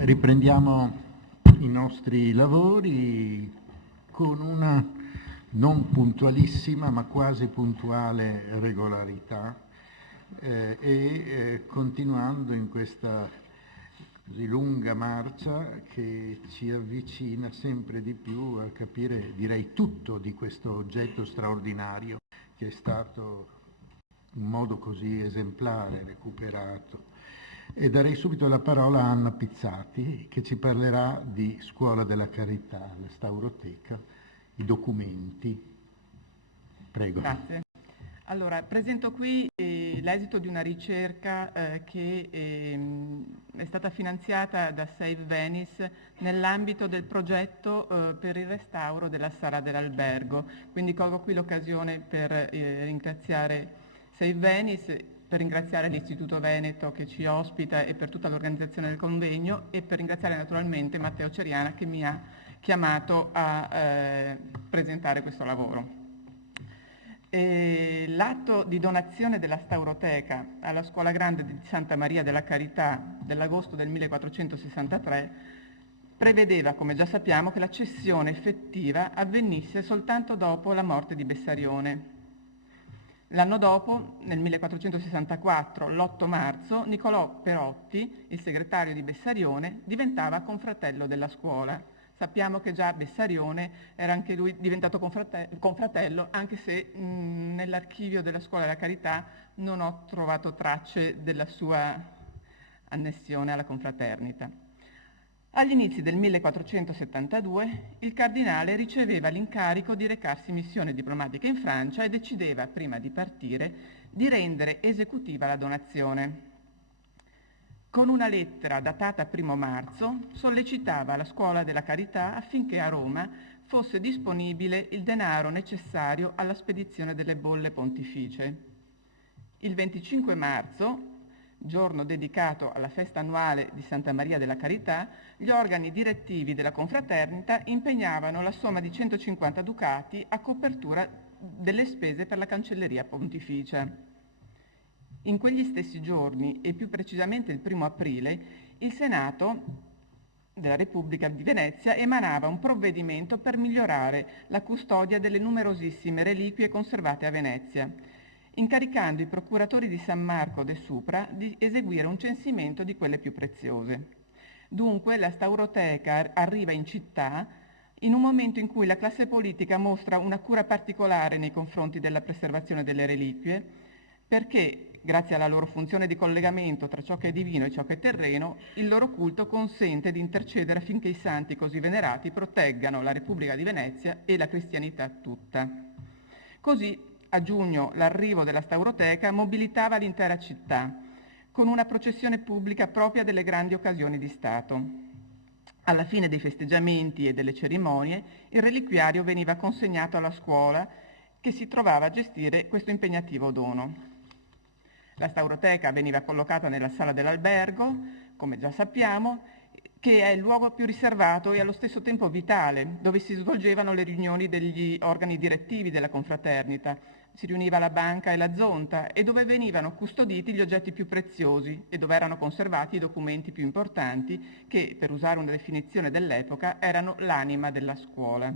Riprendiamo i nostri lavori con una non puntualissima ma quasi puntuale regolarità continuando in questa così lunga marcia che ci avvicina sempre di più a capire, direi, tutto di questo oggetto straordinario che è stato in modo così esemplare recuperato. E darei subito la parola a Anna Pizzati, che ci parlerà di Scuola della Carità, la Stauroteca, i documenti. Prego. Grazie. Allora, presento qui l'esito di una ricerca che è stata finanziata da Save Venice nell'ambito del progetto per il restauro della sala dell'albergo. Quindi colgo qui l'occasione per ringraziare Save Venice, per ringraziare l'Istituto Veneto che ci ospita e per tutta l'organizzazione del convegno, e per ringraziare naturalmente Matteo Ceriana che mi ha chiamato a presentare questo lavoro. L'atto di donazione della Stauroteca alla Scuola Grande di Santa Maria della Carità dell'agosto del 1463 prevedeva, come già sappiamo, che la cessione effettiva avvenisse soltanto dopo la morte di Bessarione. L'anno dopo, nel 1464, l'8 marzo, Niccolò Perotti, il segretario di Bessarione, diventava confratello della scuola. Sappiamo che già Bessarione era anche lui diventato confratello, anche se nell'archivio della Scuola della Carità non ho trovato tracce della sua annessione alla confraternita. Agli inizi del 1472 il cardinale riceveva l'incarico di recarsi in missione diplomatica in Francia e decideva, prima di partire, di rendere esecutiva la donazione. Con una lettera datata 1 marzo sollecitava la Scuola della Carità affinché a Roma fosse disponibile il denaro necessario alla spedizione delle bolle pontificie. Il 25 marzo, giorno dedicato alla festa annuale di Santa Maria della Carità, gli organi direttivi della confraternita impegnavano la somma di 150 ducati a copertura delle spese per la cancelleria pontificia. In quegli stessi giorni, e più precisamente il 1 aprile, il Senato della Repubblica di Venezia emanava un provvedimento per migliorare la custodia delle numerosissime reliquie conservate a Venezia, incaricando i procuratori di San Marco de Supra di eseguire un censimento di quelle più preziose. Dunque la Stauroteca arriva in città in un momento in cui la classe politica mostra una cura particolare nei confronti della preservazione delle reliquie, perché, grazie alla loro funzione di collegamento tra ciò che è divino e ciò che è terreno, il loro culto consente di intercedere affinché i santi così venerati proteggano la Repubblica di Venezia e la cristianità tutta. Così, a giugno, l'arrivo della Stauroteca mobilitava l'intera città, con una processione pubblica propria delle grandi occasioni di Stato. Alla fine dei festeggiamenti e delle cerimonie, il reliquiario veniva consegnato alla scuola, che si trovava a gestire questo impegnativo dono. La Stauroteca veniva collocata nella sala dell'albergo, come già sappiamo, che è il luogo più riservato e allo stesso tempo vitale, dove si svolgevano le riunioni degli organi direttivi della confraternita. Si riuniva la banca e la zonta, e dove venivano custoditi gli oggetti più preziosi e dove erano conservati i documenti più importanti che, per usare una definizione dell'epoca, erano l'anima della scuola.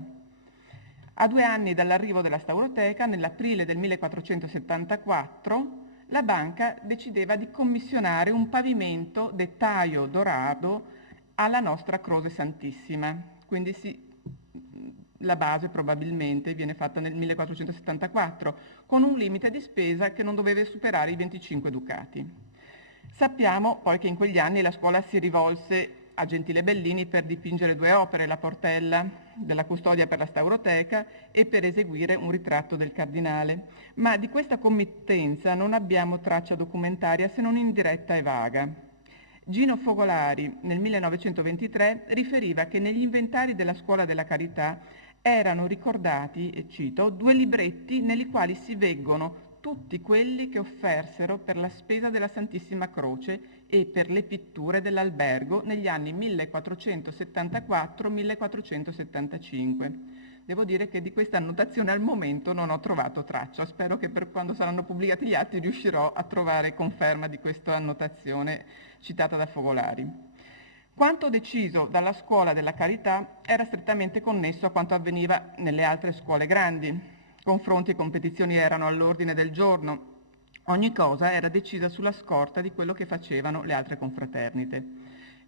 A 2 anni dall'arrivo della Stauroteca, nell'aprile del 1474, la banca decideva di commissionare un pavimento dettaglio dorato alla nostra Croce Santissima. Quindi la base probabilmente viene fatta nel 1474, con un limite di spesa che non doveva superare i 25 ducati. Sappiamo poi che in quegli anni la scuola si rivolse a Gentile Bellini per dipingere 2 opere, la Portella della Custodia per la Stauroteca e per eseguire un ritratto del cardinale. Ma di questa committenza non abbiamo traccia documentaria se non indiretta e vaga. Gino Fogolari nel 1923 riferiva che negli inventari della Scuola della Carità erano ricordati, e cito, 2 libretti nei quali si veggono tutti quelli che offersero per la spesa della Santissima Croce e per le pitture dell'albergo negli anni 1474-1475. Devo dire che di questa annotazione al momento non ho trovato traccia. Spero che per quando saranno pubblicati gli atti riuscirò a trovare conferma di questa annotazione citata da Fogolari. Quanto deciso dalla scuola della carità era strettamente connesso a quanto avveniva nelle altre scuole grandi. Confronti e competizioni erano all'ordine del giorno. Ogni cosa era decisa sulla scorta di quello che facevano le altre confraternite.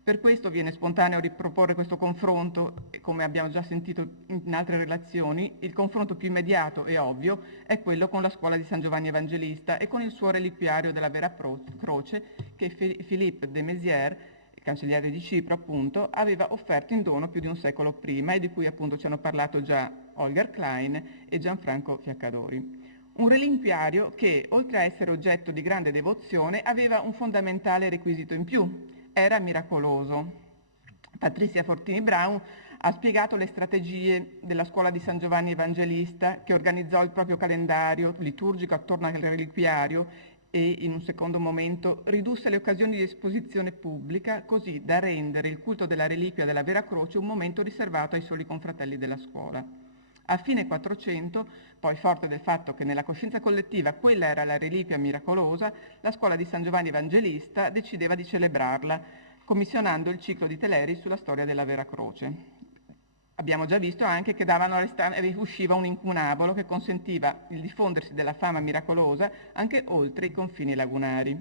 Per questo viene spontaneo riproporre questo confronto e, come abbiamo già sentito in altre relazioni, il confronto più immediato e ovvio è quello con la scuola di San Giovanni Evangelista e con il suo reliquiario della Vera Croce che Philippe de Maizière, cancelliere di Cipro appunto, aveva offerto in dono più di un secolo prima e di cui appunto ci hanno parlato già Holger Klein e Gianfranco Fiaccadori. Un reliquiario che, oltre a essere oggetto di grande devozione, aveva un fondamentale requisito in più: era miracoloso. Patrizia Fortini Braun ha spiegato le strategie della scuola di San Giovanni Evangelista, che organizzò il proprio calendario liturgico attorno al reliquiario e, in un secondo momento, ridusse le occasioni di esposizione pubblica così da rendere il culto della reliquia della Vera Croce un momento riservato ai soli confratelli della scuola. A fine 400, poi forte del fatto che nella coscienza collettiva quella era la reliquia miracolosa, la scuola di San Giovanni Evangelista decideva di celebrarla, commissionando il ciclo di Teleri sulla storia della Vera Croce. Abbiamo già visto anche che usciva un incunabolo che consentiva il diffondersi della fama miracolosa anche oltre i confini lagunari.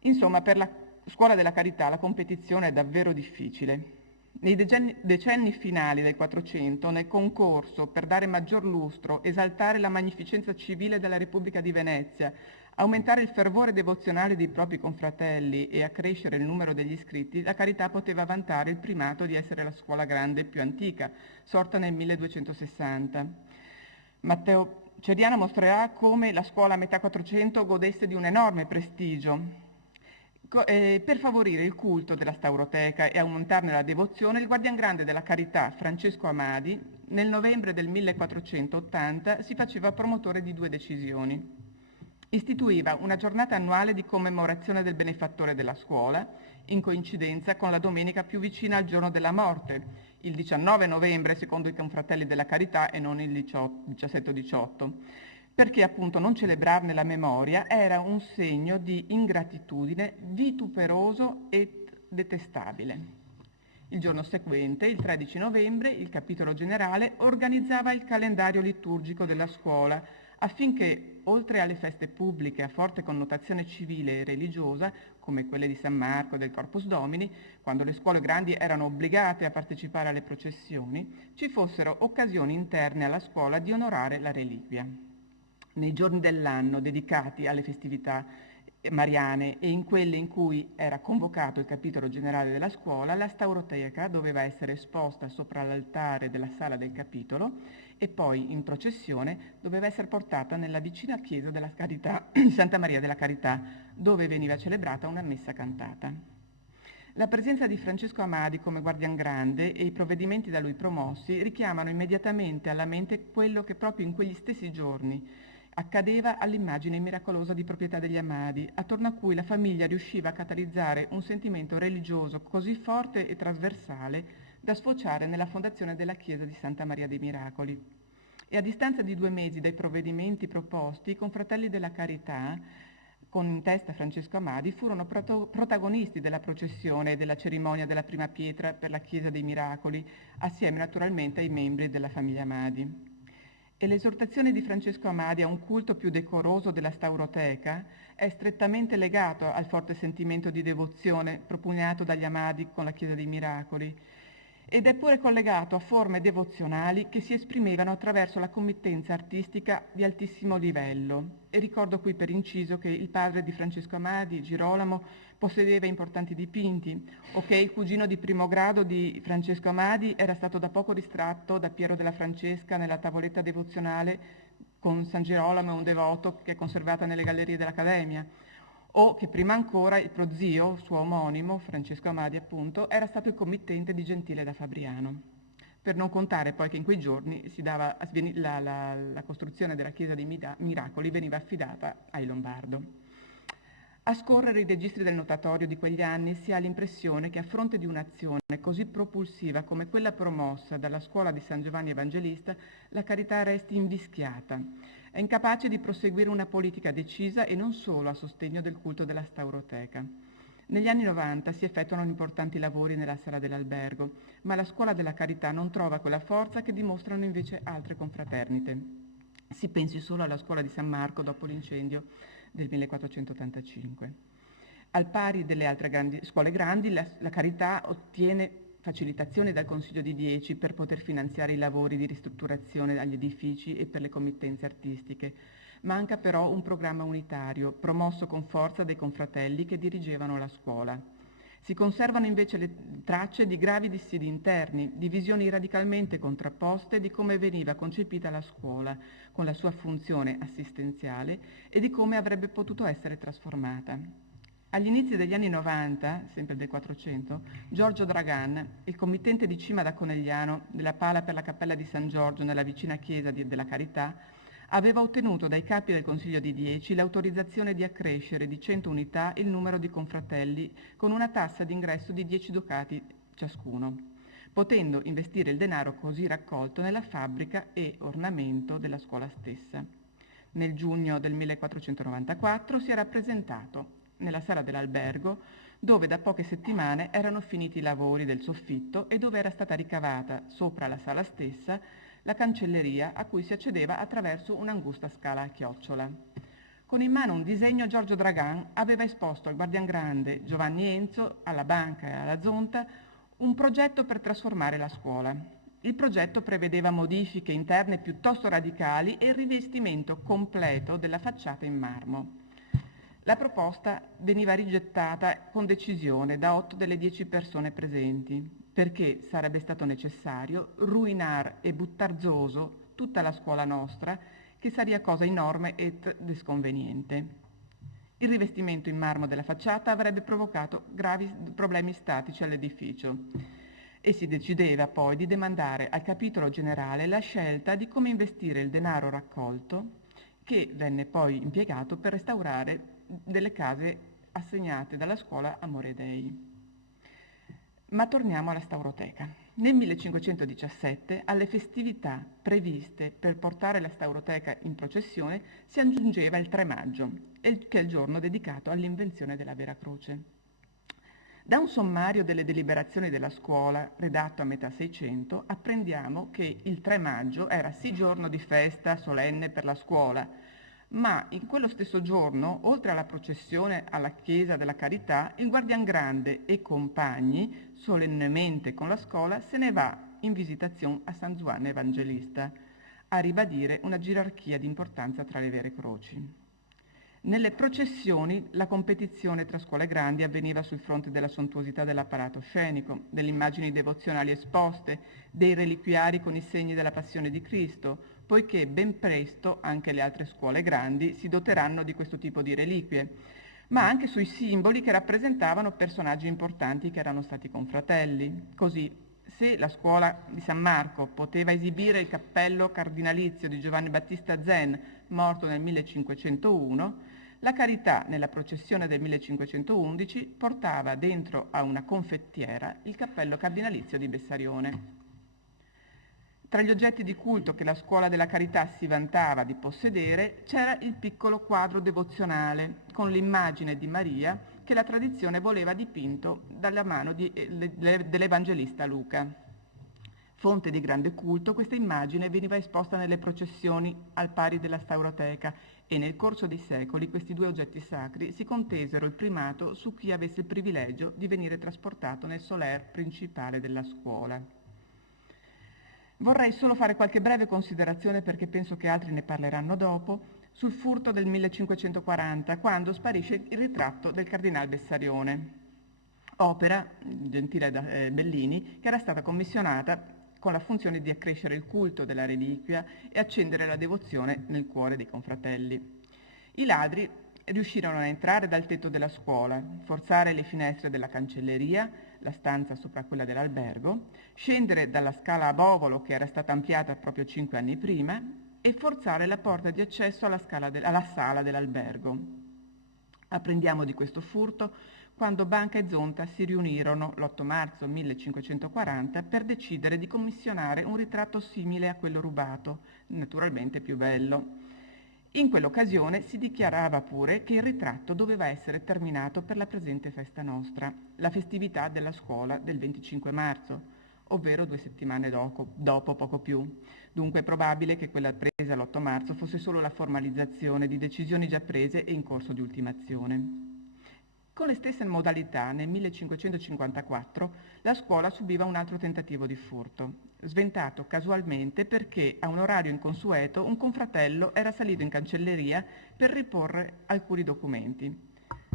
Insomma, per la scuola della carità la competizione è davvero difficile. Nei decenni finali del Quattrocento, nel concorso per dare maggior lustro, esaltare la magnificenza civile della Repubblica di Venezia, aumentare il fervore devozionale dei propri confratelli e accrescere il numero degli iscritti, la carità poteva vantare il primato di essere la scuola grande più antica, sorta nel 1260. Matteo Ceriano mostrerà come la scuola a metà Quattrocento godesse di un enorme prestigio. Per favorire il culto della Stauroteca e aumentarne la devozione, il guardian grande della carità, Francesco Amadi, nel novembre del 1480 si faceva promotore di due decisioni. Istituiva una giornata annuale di commemorazione del benefattore della scuola, in coincidenza con la domenica più vicina al giorno della morte, il 19 novembre secondo i confratelli della carità e non il 17-18, perché appunto non celebrarne la memoria era un segno di ingratitudine vituperoso e detestabile. Il giorno seguente, il 13 novembre, il capitolo generale organizzava il calendario liturgico della scuola affinché, oltre alle feste pubbliche a forte connotazione civile e religiosa, come quelle di San Marco e del Corpus Domini, quando le scuole grandi erano obbligate a partecipare alle processioni, ci fossero occasioni interne alla scuola di onorare la reliquia. Nei giorni dell'anno dedicati alle festività mariane e in quelle in cui era convocato il capitolo generale della scuola, la Stauroteca doveva essere esposta sopra l'altare della sala del capitolo e poi in processione doveva essere portata nella vicina chiesa della Carità, Santa Maria della Carità, dove veniva celebrata una messa cantata. La presenza di Francesco Amadi come guardian grande e i provvedimenti da lui promossi richiamano immediatamente alla mente quello che proprio in quegli stessi giorni accadeva all'immagine miracolosa di proprietà degli Amadi, attorno a cui la famiglia riusciva a catalizzare un sentimento religioso così forte e trasversale da sfociare nella fondazione della chiesa di Santa Maria dei Miracoli. E a distanza di 2 mesi dai provvedimenti proposti, i confratelli della Carità, con in testa Francesco Amadi, furono protagonisti della processione e della cerimonia della prima pietra per la Chiesa dei Miracoli, assieme naturalmente ai membri della famiglia Amadi. E l'esortazione di Francesco Amadi a un culto più decoroso della Stauroteca è strettamente legato al forte sentimento di devozione propugnato dagli Amadi con la Chiesa dei Miracoli ed è pure collegato a forme devozionali che si esprimevano attraverso la committenza artistica di altissimo livello. E ricordo qui per inciso che il padre di Francesco Amadi, Girolamo, possedeva importanti dipinti, o che il cugino di primo grado di Francesco Amadi era stato da poco distratto da Piero della Francesca nella tavoletta devozionale con San Girolamo e un devoto che è conservata nelle gallerie dell'Accademia, o che prima ancora il prozio, suo omonimo, Francesco Amadi appunto, era stato il committente di Gentile da Fabriano. Per non contare poi che in quei giorni la costruzione della Chiesa dei Miracoli veniva affidata ai Lombardo. A scorrere i registri del notatorio di quegli anni si ha l'impressione che a fronte di un'azione così propulsiva come quella promossa dalla scuola di San Giovanni Evangelista, la carità resti invischiata, è incapace di proseguire una politica decisa e non solo a sostegno del culto della Stauroteca. Negli anni 90 si effettuano importanti lavori nella sala dell'albergo, ma la Scuola della Carità non trova quella forza che dimostrano invece altre confraternite. Si pensi solo alla Scuola di San Marco dopo l'incendio del 1485. Al pari delle altre scuole grandi, la Carità ottiene facilitazioni dal Consiglio di 10 per poter finanziare i lavori di ristrutturazione agli edifici e per le committenze artistiche. Manca però un programma unitario, promosso con forza dai confratelli che dirigevano la scuola. Si conservano invece le tracce di gravi dissidi interni, di visioni radicalmente contrapposte di come veniva concepita la scuola, con la sua funzione assistenziale, e di come avrebbe potuto essere trasformata. Agli inizi degli anni 90, sempre del 400, Giorgio Dragan, il committente di Cima da Conegliano della pala per la cappella di San Giorgio nella vicina chiesa della Carità, aveva ottenuto dai capi del Consiglio di 10 l'autorizzazione di accrescere di 100 unità il numero di confratelli con una tassa d'ingresso di 10 ducati ciascuno, potendo investire il denaro così raccolto nella fabbrica e ornamento della scuola stessa. Nel giugno del 1494 si era presentato nella sala dell'albergo, dove da poche settimane erano finiti i lavori del soffitto e dove era stata ricavata, sopra la sala stessa, la cancelleria a cui si accedeva attraverso un'angusta scala a chiocciola. Con in mano un disegno, Giorgio Dragan aveva esposto al guardian grande Giovanni Enzo, alla banca e alla Zonta, un progetto per trasformare la scuola. Il progetto prevedeva modifiche interne piuttosto radicali e il rivestimento completo della facciata in marmo. La proposta veniva rigettata con decisione da 8 delle 10 persone presenti, perché sarebbe stato necessario ruinar e buttar zoso tutta la scuola nostra, che sarebbe cosa enorme e disconveniente. Il rivestimento in marmo della facciata avrebbe provocato gravi problemi statici all'edificio e si decideva poi di demandare al capitolo generale la scelta di come investire il denaro raccolto, che venne poi impiegato per restaurare delle case assegnate dalla scuola Amore Dei. Ma torniamo alla Stauroteca. Nel 1517, alle festività previste per portare la Stauroteca in processione, si aggiungeva il 3 maggio, che è il giorno dedicato all'invenzione della Vera Croce. Da un sommario delle deliberazioni della scuola, redatto a metà Seicento, apprendiamo che il 3 maggio era sì giorno di festa solenne per la scuola, ma in quello stesso giorno, oltre alla processione alla Chiesa della Carità, il guardian grande e compagni, solennemente con la scuola, se ne va in visitazione a San Giovanni Evangelista, a ribadire una gerarchia di importanza tra le vere croci. Nelle processioni la competizione tra scuole grandi avveniva sul fronte della sontuosità dell'apparato scenico, delle immagini devozionali esposte, dei reliquiari con i segni della passione di Cristo, poiché ben presto anche le altre scuole grandi si doteranno di questo tipo di reliquie, ma anche sui simboli che rappresentavano personaggi importanti che erano stati confratelli. Così, se la scuola di San Marco poteva esibire il cappello cardinalizio di Giovanni Battista Zen, morto nel 1501, la Carità, nella processione del 1511, portava dentro a una confettiera il cappello cardinalizio di Bessarione. Tra gli oggetti di culto che la scuola della Carità si vantava di possedere c'era il piccolo quadro devozionale con l'immagine di Maria che la tradizione voleva dipinto dalla mano dell'evangelista Luca. Fonte di grande culto, questa immagine veniva esposta nelle processioni al pari della Stauroteca e nel corso dei secoli questi due oggetti sacri si contesero il primato su chi avesse il privilegio di venire trasportato nel soler principale della scuola. Vorrei solo fare qualche breve considerazione, perché penso che altri ne parleranno dopo, sul furto del 1540, quando sparisce il ritratto del cardinal Bessarione, opera gentile da Bellini, che era stata commissionata con la funzione di accrescere il culto della reliquia e accendere la devozione nel cuore dei confratelli. I ladri riuscirono a entrare dal tetto della scuola, forzare le finestre della cancelleria, la stanza sopra quella dell'albergo, scendere dalla scala a bovolo che era stata ampliata proprio 5 anni prima e forzare la porta di accesso alla sala dell'albergo. Apprendiamo di questo furto quando Banca e Zonta si riunirono l'8 marzo 1540 per decidere di commissionare un ritratto simile a quello rubato, naturalmente più bello. In quell'occasione si dichiarava pure che il ritratto doveva essere terminato per la presente festa nostra, la festività della scuola del 25 marzo, ovvero 2 settimane dopo poco più. Dunque è probabile che quella presa l'8 marzo fosse solo la formalizzazione di decisioni già prese e in corso di ultimazione. Con le stesse modalità, nel 1554, la scuola subiva un altro tentativo di furto, sventato casualmente perché a un orario inconsueto un confratello era salito in cancelleria per riporre alcuni documenti.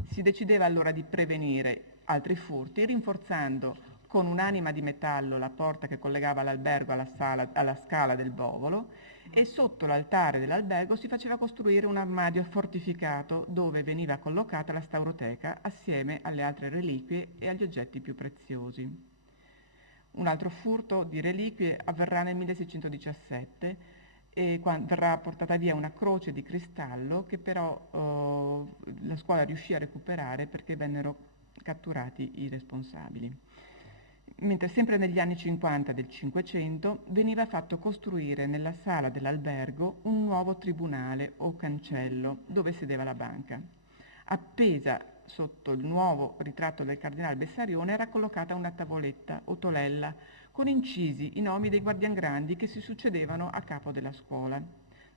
Si decideva allora di prevenire altri furti rinforzando con un'anima di metallo la porta che collegava l'albergo alla scala del Bovolo e sotto l'altare dell'albergo si faceva costruire un armadio fortificato dove veniva collocata la stauroteca assieme alle altre reliquie e agli oggetti più preziosi. Un altro furto di reliquie avverrà nel 1617 e verrà portata via una croce di cristallo che però la scuola riuscì a recuperare perché vennero catturati i responsabili. Mentre sempre negli anni 50 del Cinquecento veniva fatto costruire nella sala dell'albergo un nuovo tribunale o cancello dove sedeva la banca. Appesa sotto il nuovo ritratto del cardinale Bessarione era collocata una tavoletta o tolella con incisi i nomi dei guardiangrandi che si succedevano a capo della scuola.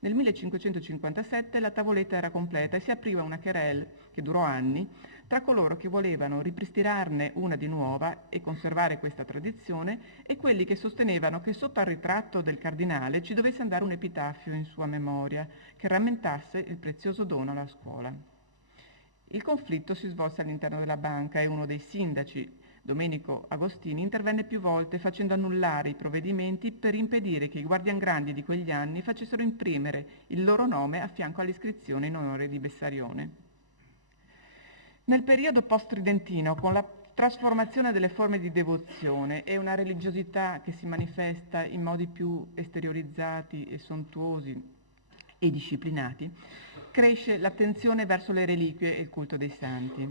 Nel 1557 la tavoletta era completa e si apriva una querelle, che durò anni, tra coloro che volevano ripristinarne una di nuova e conservare questa tradizione e quelli che sostenevano che sotto al ritratto del cardinale ci dovesse andare un epitaffio in sua memoria che rammentasse il prezioso dono alla scuola. Il conflitto si svolse all'interno della banca e uno dei sindaci, Domenico Agostini, intervenne più volte facendo annullare i provvedimenti per impedire che i guardiangrandi di quegli anni facessero imprimere il loro nome a fianco all'iscrizione in onore di Bessarione. Nel periodo post-tridentino, con la trasformazione delle forme di devozione e una religiosità che si manifesta in modi più esteriorizzati e sontuosi e disciplinati, cresce l'attenzione verso le reliquie e il culto dei santi.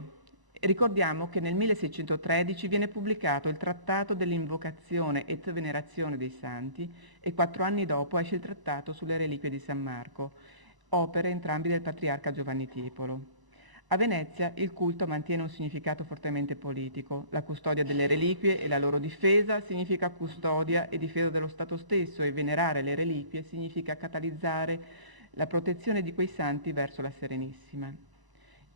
Ricordiamo che nel 1613 viene pubblicato il Trattato dell'invocazione et venerazione dei santi e 4 anni dopo esce il Trattato sulle reliquie di San Marco, opere entrambi del patriarca Giovanni Tiepolo. A Venezia il culto mantiene un significato fortemente politico. La custodia delle reliquie e la loro difesa significa custodia e difesa dello Stato stesso e venerare le reliquie significa catalizzare la protezione di quei santi verso la Serenissima.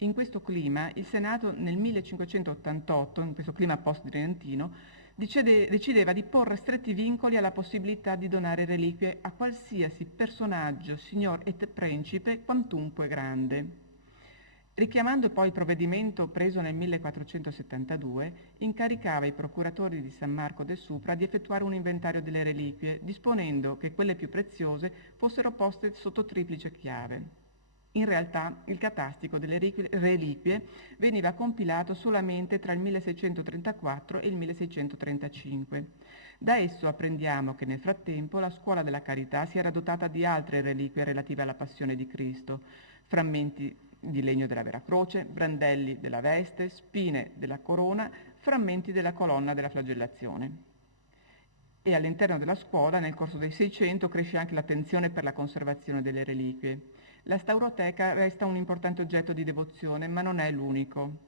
In questo clima il Senato nel 1588, in questo clima post-tridentino, decideva di porre stretti vincoli alla possibilità di donare reliquie a qualsiasi personaggio, signor et principe, quantunque grande. Richiamando poi il provvedimento preso nel 1472, incaricava i procuratori di San Marco del Supra di effettuare un inventario delle reliquie, disponendo che quelle più preziose fossero poste sotto triplice chiave. In realtà il catastico delle reliquie veniva compilato solamente tra il 1634 e il 1635. Da esso apprendiamo che nel frattempo la Scuola della Carità si era dotata di altre reliquie relative alla Passione di Cristo, frammenti di legno della Vera Croce, brandelli della veste, spine della corona, frammenti della colonna della flagellazione. E all'interno della scuola, nel corso del Seicento, cresce anche l'attenzione per la conservazione delle reliquie. La stauroteca resta un importante oggetto di devozione, ma non è l'unico.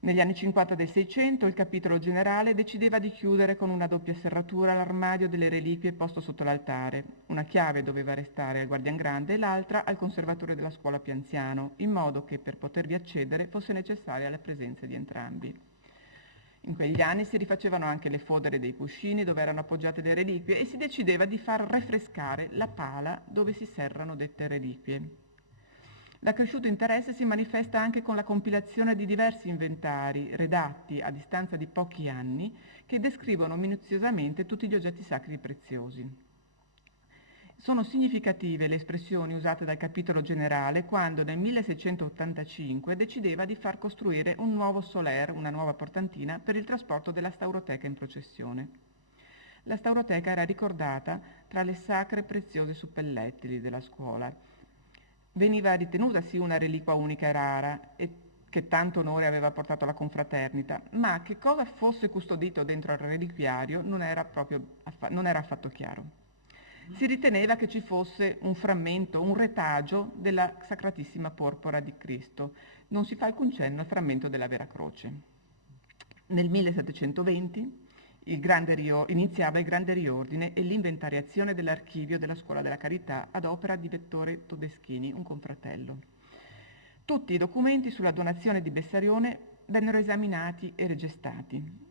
Negli anni 50 del Seicento il capitolo generale decideva di chiudere con una doppia serratura l'armadio delle reliquie posto sotto l'altare. Una chiave doveva restare al guardiangrande e l'altra al conservatore della scuola più anziano, in modo che per potervi accedere fosse necessaria la presenza di entrambi. In quegli anni si rifacevano anche le fodere dei cuscini dove erano appoggiate le reliquie e si decideva di far rinfrescare la pala dove si serrano dette reliquie. L'accresciuto interesse si manifesta anche con la compilazione di diversi inventari redatti a distanza di pochi anni che descrivono minuziosamente tutti gli oggetti sacri e preziosi. Sono significative le espressioni usate dal capitolo generale quando nel 1685 decideva di far costruire un nuovo soler, una nuova portantina, per il trasporto della stauroteca in processione. La stauroteca era ricordata tra le sacre preziose suppellettili della scuola. Veniva ritenuta sì una reliquia unica e rara e che tanto onore aveva portato alla confraternita, ma che cosa fosse custodito dentro il reliquiario non era affatto chiaro. Si riteneva che ci fosse un frammento, un retagio della Sacratissima Porpora di Cristo. Non si fa alcun cenno al frammento della Vera Croce. Nel 1720 iniziava il grande riordine e l'inventariazione dell'archivio della Scuola della Carità ad opera di Vettore Todeschini, un confratello. Tutti i documenti sulla donazione di Bessarione vennero esaminati e registati.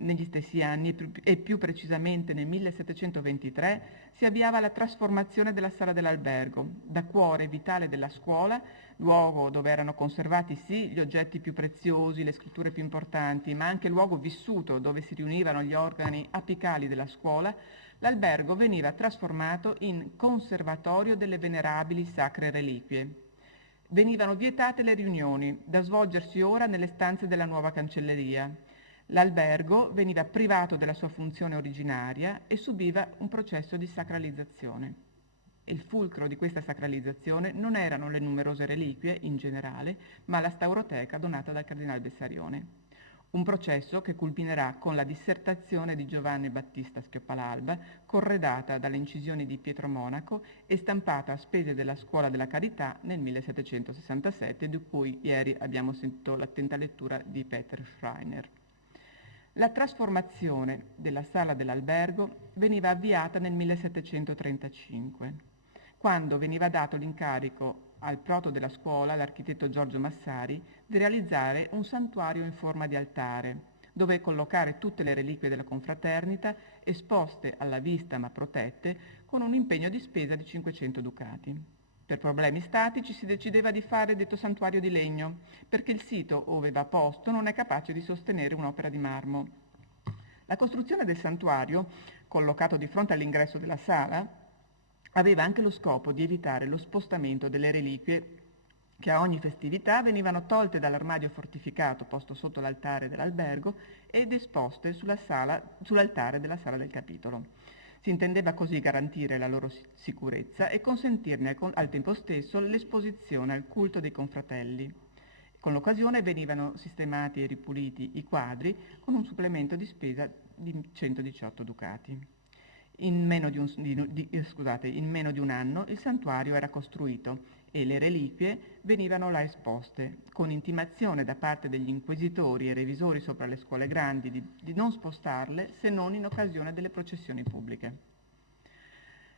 Negli stessi anni, e più precisamente nel 1723, si avviava la trasformazione della sala dell'albergo, da cuore vitale della scuola, luogo dove erano conservati sì gli oggetti più preziosi, le scritture più importanti, ma anche luogo vissuto dove si riunivano gli organi apicali della scuola. L'albergo veniva trasformato in conservatorio delle venerabili sacre reliquie. Venivano vietate le riunioni, da svolgersi ora nelle stanze della nuova cancelleria. L'albergo veniva privato della sua funzione originaria e subiva un processo di sacralizzazione. Il fulcro di questa sacralizzazione non erano le numerose reliquie in generale, ma la stauroteca donata dal cardinale Bessarione. Un processo che culminerà con la dissertazione di Giovanni Battista Schioppal'Alba, corredata dalle incisioni di Pietro Monaco e stampata a spese della Scuola della Carità nel 1767, di cui ieri abbiamo sentito l'attenta lettura di Peter Schreiner. La trasformazione della sala dell'albergo veniva avviata nel 1735, quando veniva dato l'incarico al proto della scuola, l'architetto Giorgio Massari, di realizzare un santuario in forma di altare, dove collocare tutte le reliquie della confraternita, esposte alla vista ma protette, con un impegno di spesa di 500 ducati. Per problemi statici si decideva di fare detto santuario di legno, perché il sito ove va posto non è capace di sostenere un'opera di marmo. La costruzione del santuario, collocato di fronte all'ingresso della sala, aveva anche lo scopo di evitare lo spostamento delle reliquie che a ogni festività venivano tolte dall'armadio fortificato posto sotto l'altare dell'albergo ed esposte sull'altare della sala del capitolo. Si intendeva così garantire la loro sicurezza e consentirne al tempo stesso l'esposizione al culto dei confratelli. Con l'occasione venivano sistemati e ripuliti i quadri con un supplemento di spesa di 118 ducati. In meno di un anno il santuario era costruito e le reliquie venivano là esposte, con intimazione da parte degli inquisitori e revisori sopra le scuole grandi di non spostarle se non in occasione delle processioni pubbliche.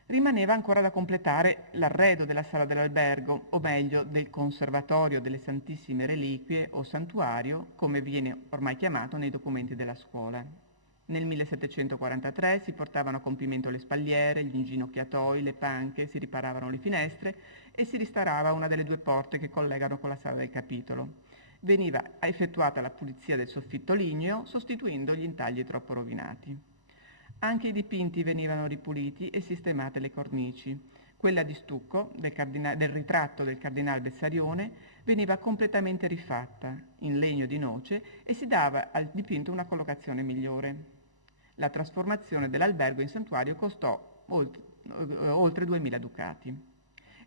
Rimaneva ancora da completare l'arredo della sala dell'albergo, o meglio del conservatorio delle Santissime Reliquie o santuario, come viene ormai chiamato nei documenti della scuola. Nel 1743 si portavano a compimento le spalliere, gli inginocchiatoi, le panche, si riparavano le finestre e si ristarava una delle due porte che collegano con la sala del capitolo. Veniva effettuata la pulizia del soffitto ligneo, sostituendo gli intagli troppo rovinati. Anche i dipinti venivano ripuliti e sistemate le cornici. Quella di stucco del ritratto del cardinale Bessarione veniva completamente rifatta in legno di noce e si dava al dipinto una collocazione migliore. La trasformazione dell'albergo in santuario costò oltre 2000 ducati.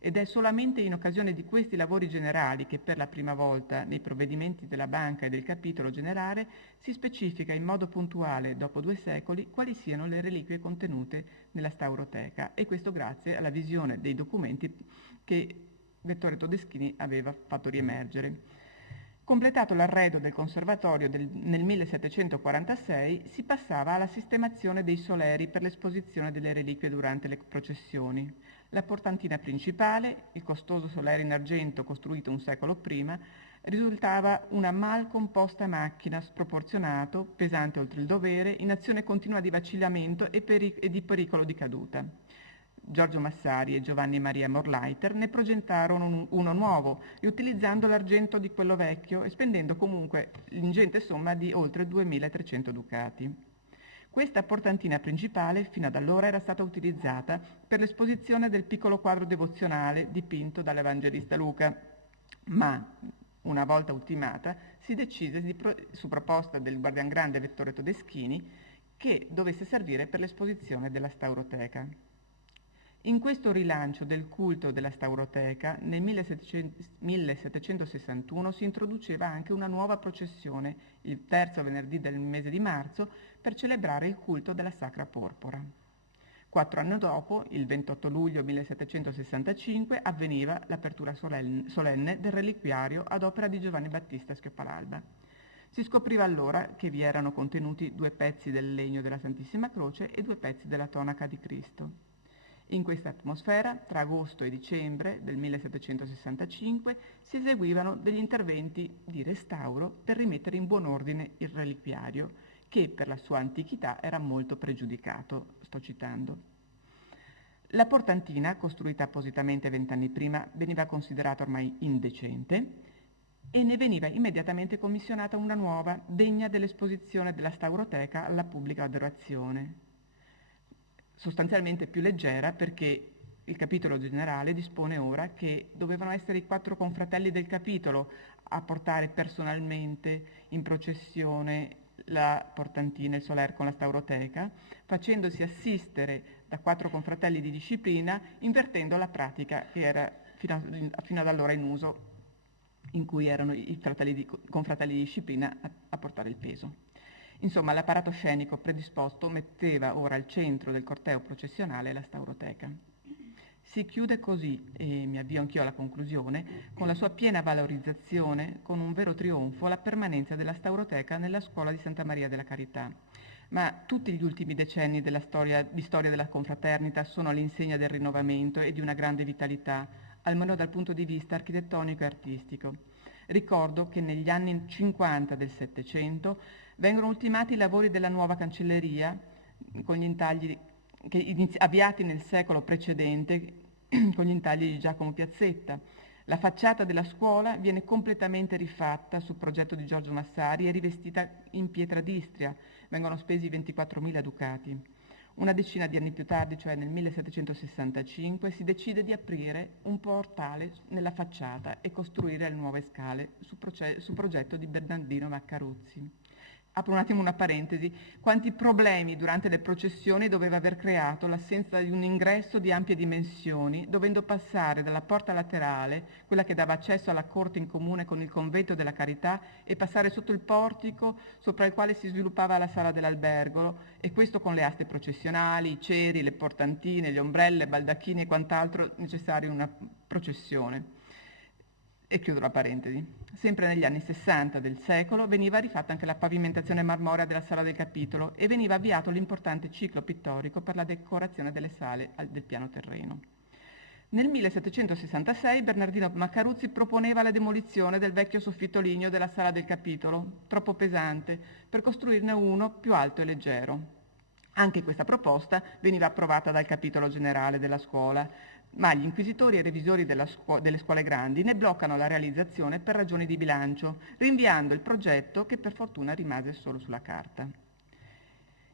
Ed è solamente in occasione di questi lavori generali che per la prima volta nei provvedimenti della banca e del capitolo generale si specifica in modo puntuale, dopo 2 secoli, quali siano le reliquie contenute nella stauroteca, e questo grazie alla visione dei documenti che Vettore Todeschini aveva fatto riemergere. Completato l'arredo del conservatorio nel 1746, si passava alla sistemazione dei soleri per l'esposizione delle reliquie durante le processioni. La portantina principale, il costoso solere in argento costruito un secolo prima, risultava una mal composta macchina, sproporzionato, pesante oltre il dovere, in azione continua di vacillamento e di pericolo di caduta. Giorgio Massari e Giovanni Maria Morleiter ne progettarono uno nuovo, riutilizzando l'argento di quello vecchio e spendendo comunque l'ingente somma di oltre 2300 ducati. Questa portantina principale fino ad allora era stata utilizzata per l'esposizione del piccolo quadro devozionale dipinto dall'Evangelista Luca, ma una volta ultimata si decise su proposta del guardian grande Vettore Todeschini che dovesse servire per l'esposizione della stauroteca. In questo rilancio del culto della stauroteca, nel 1761 si introduceva anche una nuova processione, il terzo venerdì del mese di marzo, per celebrare il culto della Sacra Porpora. 4 anni dopo, il 28 luglio 1765, avveniva l'apertura solenne del reliquiario ad opera di Giovanni Battista Schioppalalba. Si scopriva allora che vi erano contenuti 2 pezzi del legno della Santissima Croce e 2 pezzi della tonaca di Cristo. In questa atmosfera, tra agosto e dicembre del 1765, si eseguivano degli interventi di restauro per rimettere in buon ordine il reliquiario, che per la sua antichità era molto pregiudicato, sto citando. La portantina, costruita appositamente 20 anni prima, veniva considerata ormai indecente e ne veniva immediatamente commissionata una nuova, degna dell'esposizione della Stauroteca alla pubblica adorazione, sostanzialmente più leggera perché il capitolo generale dispone ora che dovevano essere i 4 confratelli del capitolo a portare personalmente in processione la portantina, il soler con la Stauroteca, facendosi assistere da 4 confratelli di disciplina, invertendo la pratica che era fino ad allora in uso, in cui erano i confratelli di disciplina a portare il peso. Insomma, l'apparato scenico predisposto metteva ora al centro del corteo processionale la Stauroteca. Si chiude così, e mi avvio anch'io alla conclusione, con la sua piena valorizzazione, con un vero trionfo, la permanenza della Stauroteca nella scuola di Santa Maria della Carità. Ma tutti gli ultimi decenni di storia della confraternita sono all'insegna del rinnovamento e di una grande vitalità, almeno dal punto di vista architettonico e artistico. Ricordo che negli anni 50 del Settecento vengono ultimati i lavori della nuova cancelleria, con gli intagli avviati nel secolo precedente con gli intagli di Giacomo Piazzetta. La facciata della scuola viene completamente rifatta sul progetto di Giorgio Massari e rivestita in pietra d'Istria. Vengono spesi 24.000 ducati. Una decina di anni più tardi, cioè nel 1765, si decide di aprire un portale nella facciata e costruire le nuove scale su progetto di Bernardino Maccaruzzi. Apro un attimo una parentesi, quanti problemi durante le processioni doveva aver creato l'assenza di un ingresso di ampie dimensioni, dovendo passare dalla porta laterale, quella che dava accesso alla corte in comune con il convento della Carità, e passare sotto il portico sopra il quale si sviluppava la sala dell'albergo, e questo con le aste processionali, i ceri, le portantine, le ombrelle, baldacchini e quant'altro necessario in una processione. E chiudo la parentesi. Sempre negli anni 60 del secolo veniva rifatta anche la pavimentazione marmorea della sala del capitolo e veniva avviato l'importante ciclo pittorico per la decorazione delle sale del piano terreno. Nel 1766 Bernardino Maccaruzzi proponeva la demolizione del vecchio soffitto ligneo della sala del capitolo, troppo pesante, per costruirne uno più alto e leggero. Anche questa proposta veniva approvata dal capitolo generale della scuola, ma gli inquisitori e revisori delle scuole grandi ne bloccano la realizzazione per ragioni di bilancio, rinviando il progetto che per fortuna rimase solo sulla carta.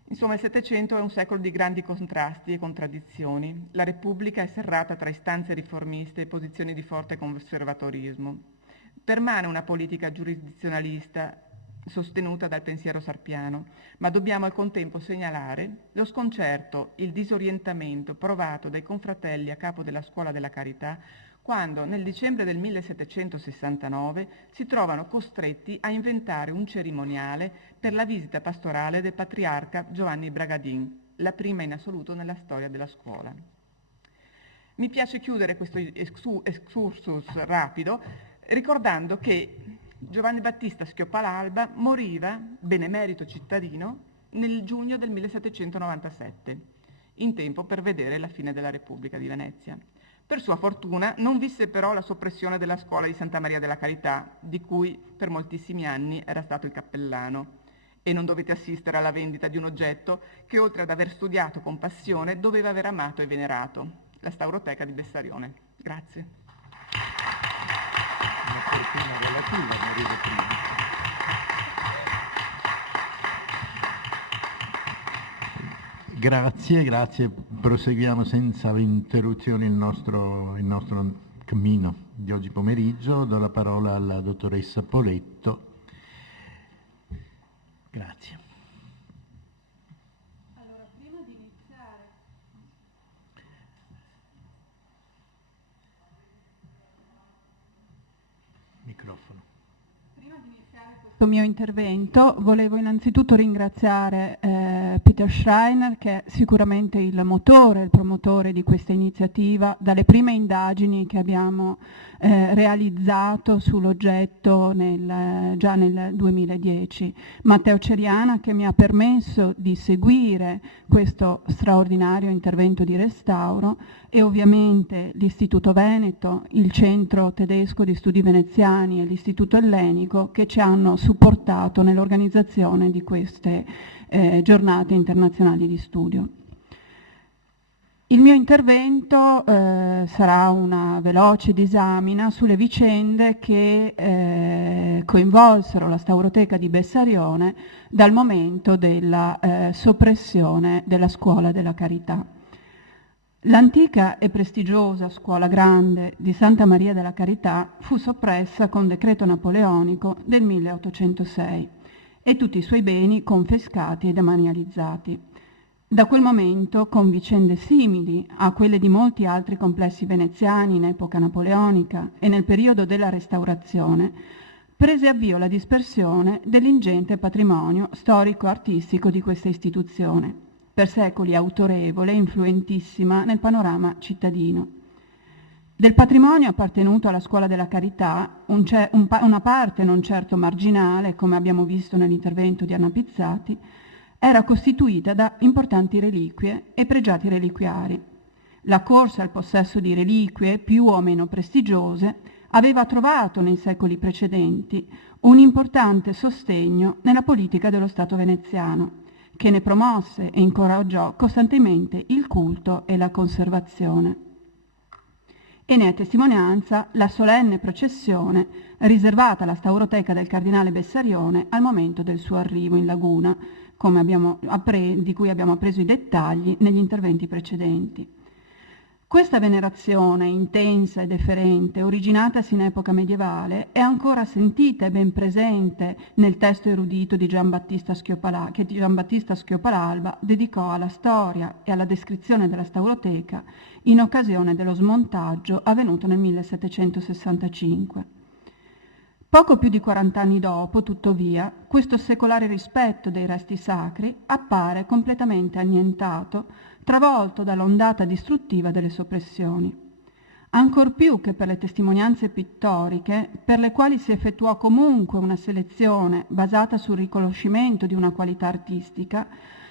Insomma, il Settecento è un secolo di grandi contrasti e contraddizioni. La Repubblica è serrata tra istanze riformiste e posizioni di forte conservatorismo. Permane una politica giurisdizionalista sostenuta dal pensiero sarpiano, ma dobbiamo al contempo segnalare lo sconcerto, il disorientamento provato dai confratelli a capo della Scuola della Carità quando nel dicembre del 1769 si trovano costretti a inventare un cerimoniale per la visita pastorale del patriarca Giovanni Bragadin, la prima in assoluto nella storia della scuola. Mi piace chiudere questo excursus rapido ricordando che Giovanni Battista Schioppalalba moriva, benemerito cittadino, nel giugno del 1797, in tempo per vedere la fine della Repubblica di Venezia. Per sua fortuna non visse però la soppressione della scuola di Santa Maria della Carità, di cui per moltissimi anni era stato il cappellano, e non dovette assistere alla vendita di un oggetto che, oltre ad aver studiato con passione, doveva aver amato e venerato, la Stauroteca di Bessarione. Grazie. Una fortuna relativa, morire prima. Grazie, proseguiamo senza interruzioni il nostro cammino di oggi pomeriggio. Do la parola alla dottoressa Poletto. Grazie. Allora, prima di iniziare... Microfono. Prima questo mio intervento volevo innanzitutto ringraziare Peter Schreiner, che è sicuramente il motore, il promotore di questa iniziativa, dalle prime indagini che abbiamo realizzato sull'oggetto già nel 2010. Matteo Ceriana, che mi ha permesso di seguire questo straordinario intervento di restauro, e ovviamente l'Istituto Veneto, il Centro Tedesco di Studi Veneziani e l'Istituto Ellenico, che ci hanno supportato nell'organizzazione di queste giornate internazionali di studio. Il mio intervento sarà una veloce disamina sulle vicende che coinvolsero la Stauroteca di Bessarione dal momento della soppressione della Scuola della Carità. L'antica e prestigiosa Scuola Grande di Santa Maria della Carità fu soppressa con decreto napoleonico del 1806 e tutti i suoi beni confiscati e demanializzati. Da quel momento, con vicende simili a quelle di molti altri complessi veneziani in epoca napoleonica e nel periodo della Restaurazione, prese avvio la dispersione dell'ingente patrimonio storico-artistico di questa istituzione, per secoli autorevole e influentissima nel panorama cittadino. Del patrimonio appartenuto alla Scuola della Carità, una parte non certo marginale, come abbiamo visto nell'intervento di Anna Pizzati, era costituita da importanti reliquie e pregiati reliquiari. La corsa al possesso di reliquie più o meno prestigiose aveva trovato nei secoli precedenti un importante sostegno nella politica dello Stato veneziano, che ne promosse e incoraggiò costantemente il culto e la conservazione. E ne è testimonianza la solenne processione riservata alla Stauroteca del Cardinale Bessarione al momento del suo arrivo in laguna, di cui abbiamo appreso i dettagli negli interventi precedenti. Questa venerazione intensa e deferente, originatasi in epoca medievale, è ancora sentita e ben presente nel testo erudito di Giambattista Schiopalalba dedicò alla storia e alla descrizione della Stauroteca in occasione dello smontaggio avvenuto nel 1765. Poco più di 40 anni dopo, tuttavia, questo secolare rispetto dei resti sacri appare completamente annientato, travolto dall'ondata distruttiva delle soppressioni. Ancor più che per le testimonianze pittoriche, per le quali si effettuò comunque una selezione basata sul riconoscimento di una qualità artistica,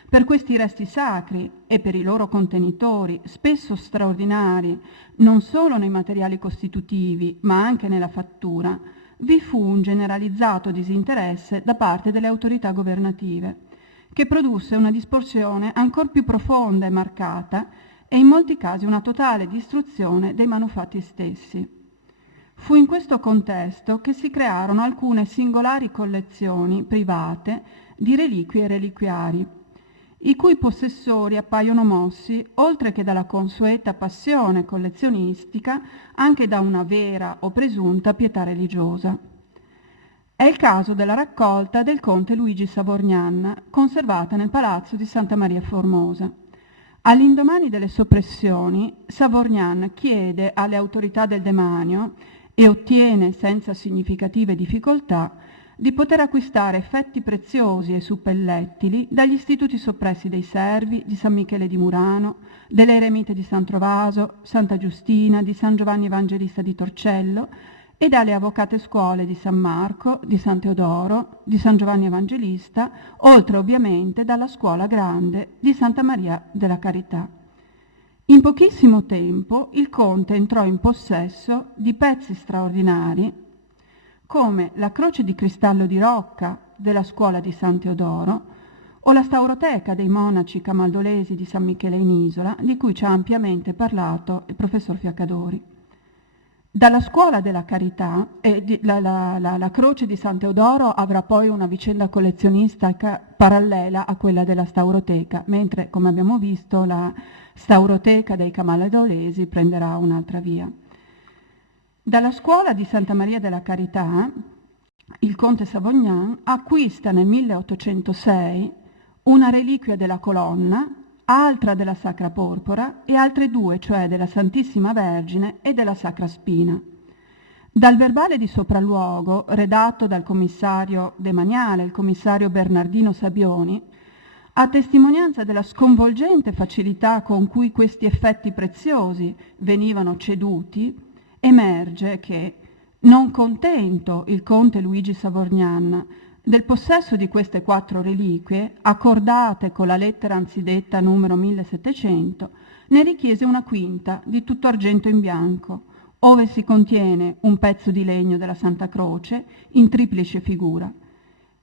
per questi resti sacri e per i loro contenitori, spesso straordinari, non solo nei materiali costitutivi, ma anche nella fattura, vi fu un generalizzato disinteresse da parte delle autorità governative, che produsse una distorsione ancor più profonda e marcata e in molti casi una totale distruzione dei manufatti stessi. Fu in questo contesto che si crearono alcune singolari collezioni private di reliquie e reliquiari, i cui possessori appaiono mossi, oltre che dalla consueta passione collezionistica, anche da una vera o presunta pietà religiosa. È il caso della raccolta del conte Luigi Savorgnan, conservata nel palazzo di Santa Maria Formosa. All'indomani delle soppressioni, Savorgnan chiede alle autorità del demanio e ottiene senza significative difficoltà di poter acquistare effetti preziosi e suppellettili dagli istituti soppressi dei Servi, di San Michele di Murano, delle Eremite di San Trovaso, Santa Giustina, di San Giovanni Evangelista di Torcello e dalle avvocate scuole di San Marco, di San Teodoro, di San Giovanni Evangelista, oltre ovviamente dalla Scuola Grande di Santa Maria della Carità. In pochissimo tempo il conte entrò in possesso di pezzi straordinari come la croce di cristallo di rocca della Scuola di San Teodoro o la Stauroteca dei monaci camaldolesi di San Michele in Isola, di cui ci ha ampiamente parlato il professor Fiaccadori. Dalla Scuola della Carità, la croce di San Teodoro avrà poi una vicenda collezionistica parallela a quella della Stauroteca, mentre, come abbiamo visto, la Stauroteca dei camaldolesi prenderà un'altra via. Dalla Scuola di Santa Maria della Carità, il conte Savorgnan acquista nel 1806 una reliquia della colonna, altra della Sacra Porpora e altre due, cioè della Santissima Vergine e della Sacra Spina. Dal verbale di sopralluogo, redatto dal commissario demaniale, il commissario Bernardino Sabioni, a testimonianza della sconvolgente facilità con cui questi effetti preziosi venivano ceduti, emerge che, non contento il conte Luigi Savorgnan del possesso di queste 4 reliquie, accordate con la lettera anzidetta numero 1700, ne richiese una quinta di tutto argento in bianco, ove si contiene un pezzo di legno della Santa Croce in triplice figura,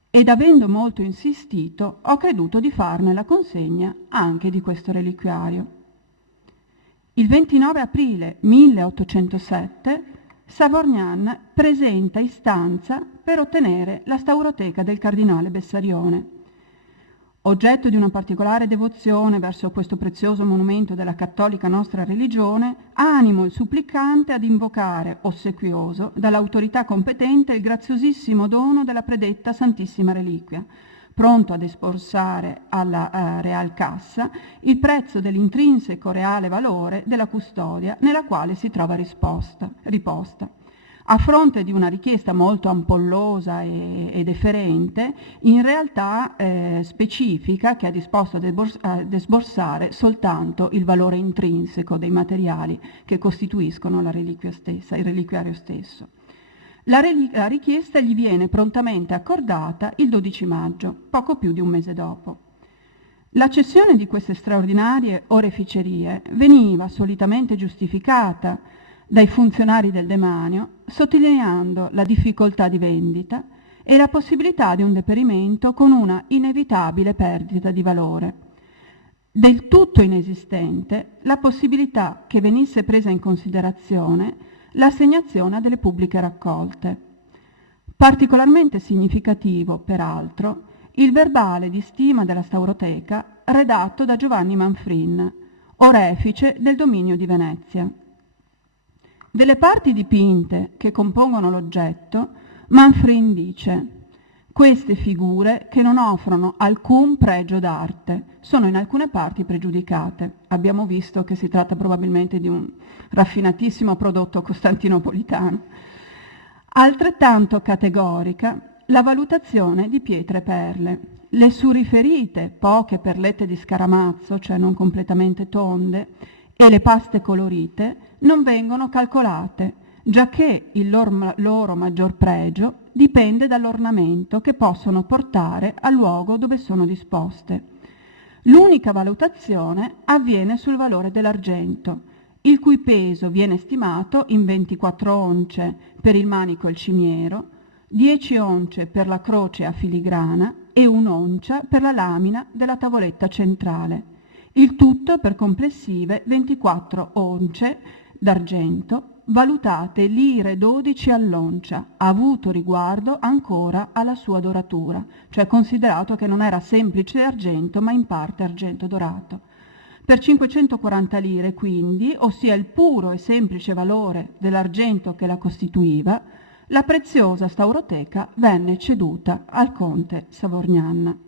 ed avendo molto insistito ho creduto di farne la consegna anche di questo reliquiario. Il 29 aprile 1807 Savorgnan presenta istanza per ottenere la stauroteca del cardinale Bessarione. Oggetto di una particolare devozione verso questo prezioso monumento della cattolica nostra religione, animo il supplicante ad invocare, ossequioso, dall'autorità competente il graziosissimo dono della predetta Santissima Reliquia, pronto ad esborsare alla Real Cassa il prezzo dell'intrinseco reale valore della custodia nella quale si trova riposta. A fronte di una richiesta molto ampollosa e deferente, in realtà specifica, che ha disposto ad esborsare soltanto il valore intrinseco dei materiali che costituiscono la reliquia stessa, il reliquiario stesso. La richiesta gli viene prontamente accordata il 12 maggio, poco più di un mese dopo. La cessione di queste straordinarie oreficerie veniva solitamente giustificata dai funzionari del demanio, sottolineando la difficoltà di vendita e la possibilità di un deperimento con una inevitabile perdita di valore. Del tutto inesistente la possibilità che venisse presa in considerazione l'assegnazione delle pubbliche raccolte. Particolarmente significativo, peraltro, il verbale di stima della stauroteca redatto da Giovanni Manfrin, orefice del dominio di Venezia. Delle parti dipinte che compongono l'oggetto, Manfrin dice: queste figure, che non offrono alcun pregio d'arte, sono in alcune parti pregiudicate. Abbiamo visto che si tratta probabilmente di un raffinatissimo prodotto costantinopolitano. Altrettanto categorica la valutazione di pietre e perle. Le suriferite, poche perlette di scaramazzo, cioè non completamente tonde, e le paste colorite non vengono calcolate, giacché il loro maggior pregio dipende dall'ornamento che possono portare al luogo dove sono disposte. L'unica valutazione avviene sul valore dell'argento, il cui peso viene stimato in 24 once per il manico e il cimiero, 10 once per la croce a filigrana e 1 oncia per la lamina della tavoletta centrale. Il tutto per complessive 24 once d'argento, valutate lire 12 all'oncia, avuto riguardo ancora alla sua doratura, cioè considerato che non era semplice argento ma in parte argento dorato. Per 540 lire quindi, ossia il puro e semplice valore dell'argento che la costituiva, la preziosa stauroteca venne ceduta al conte Savorgnan.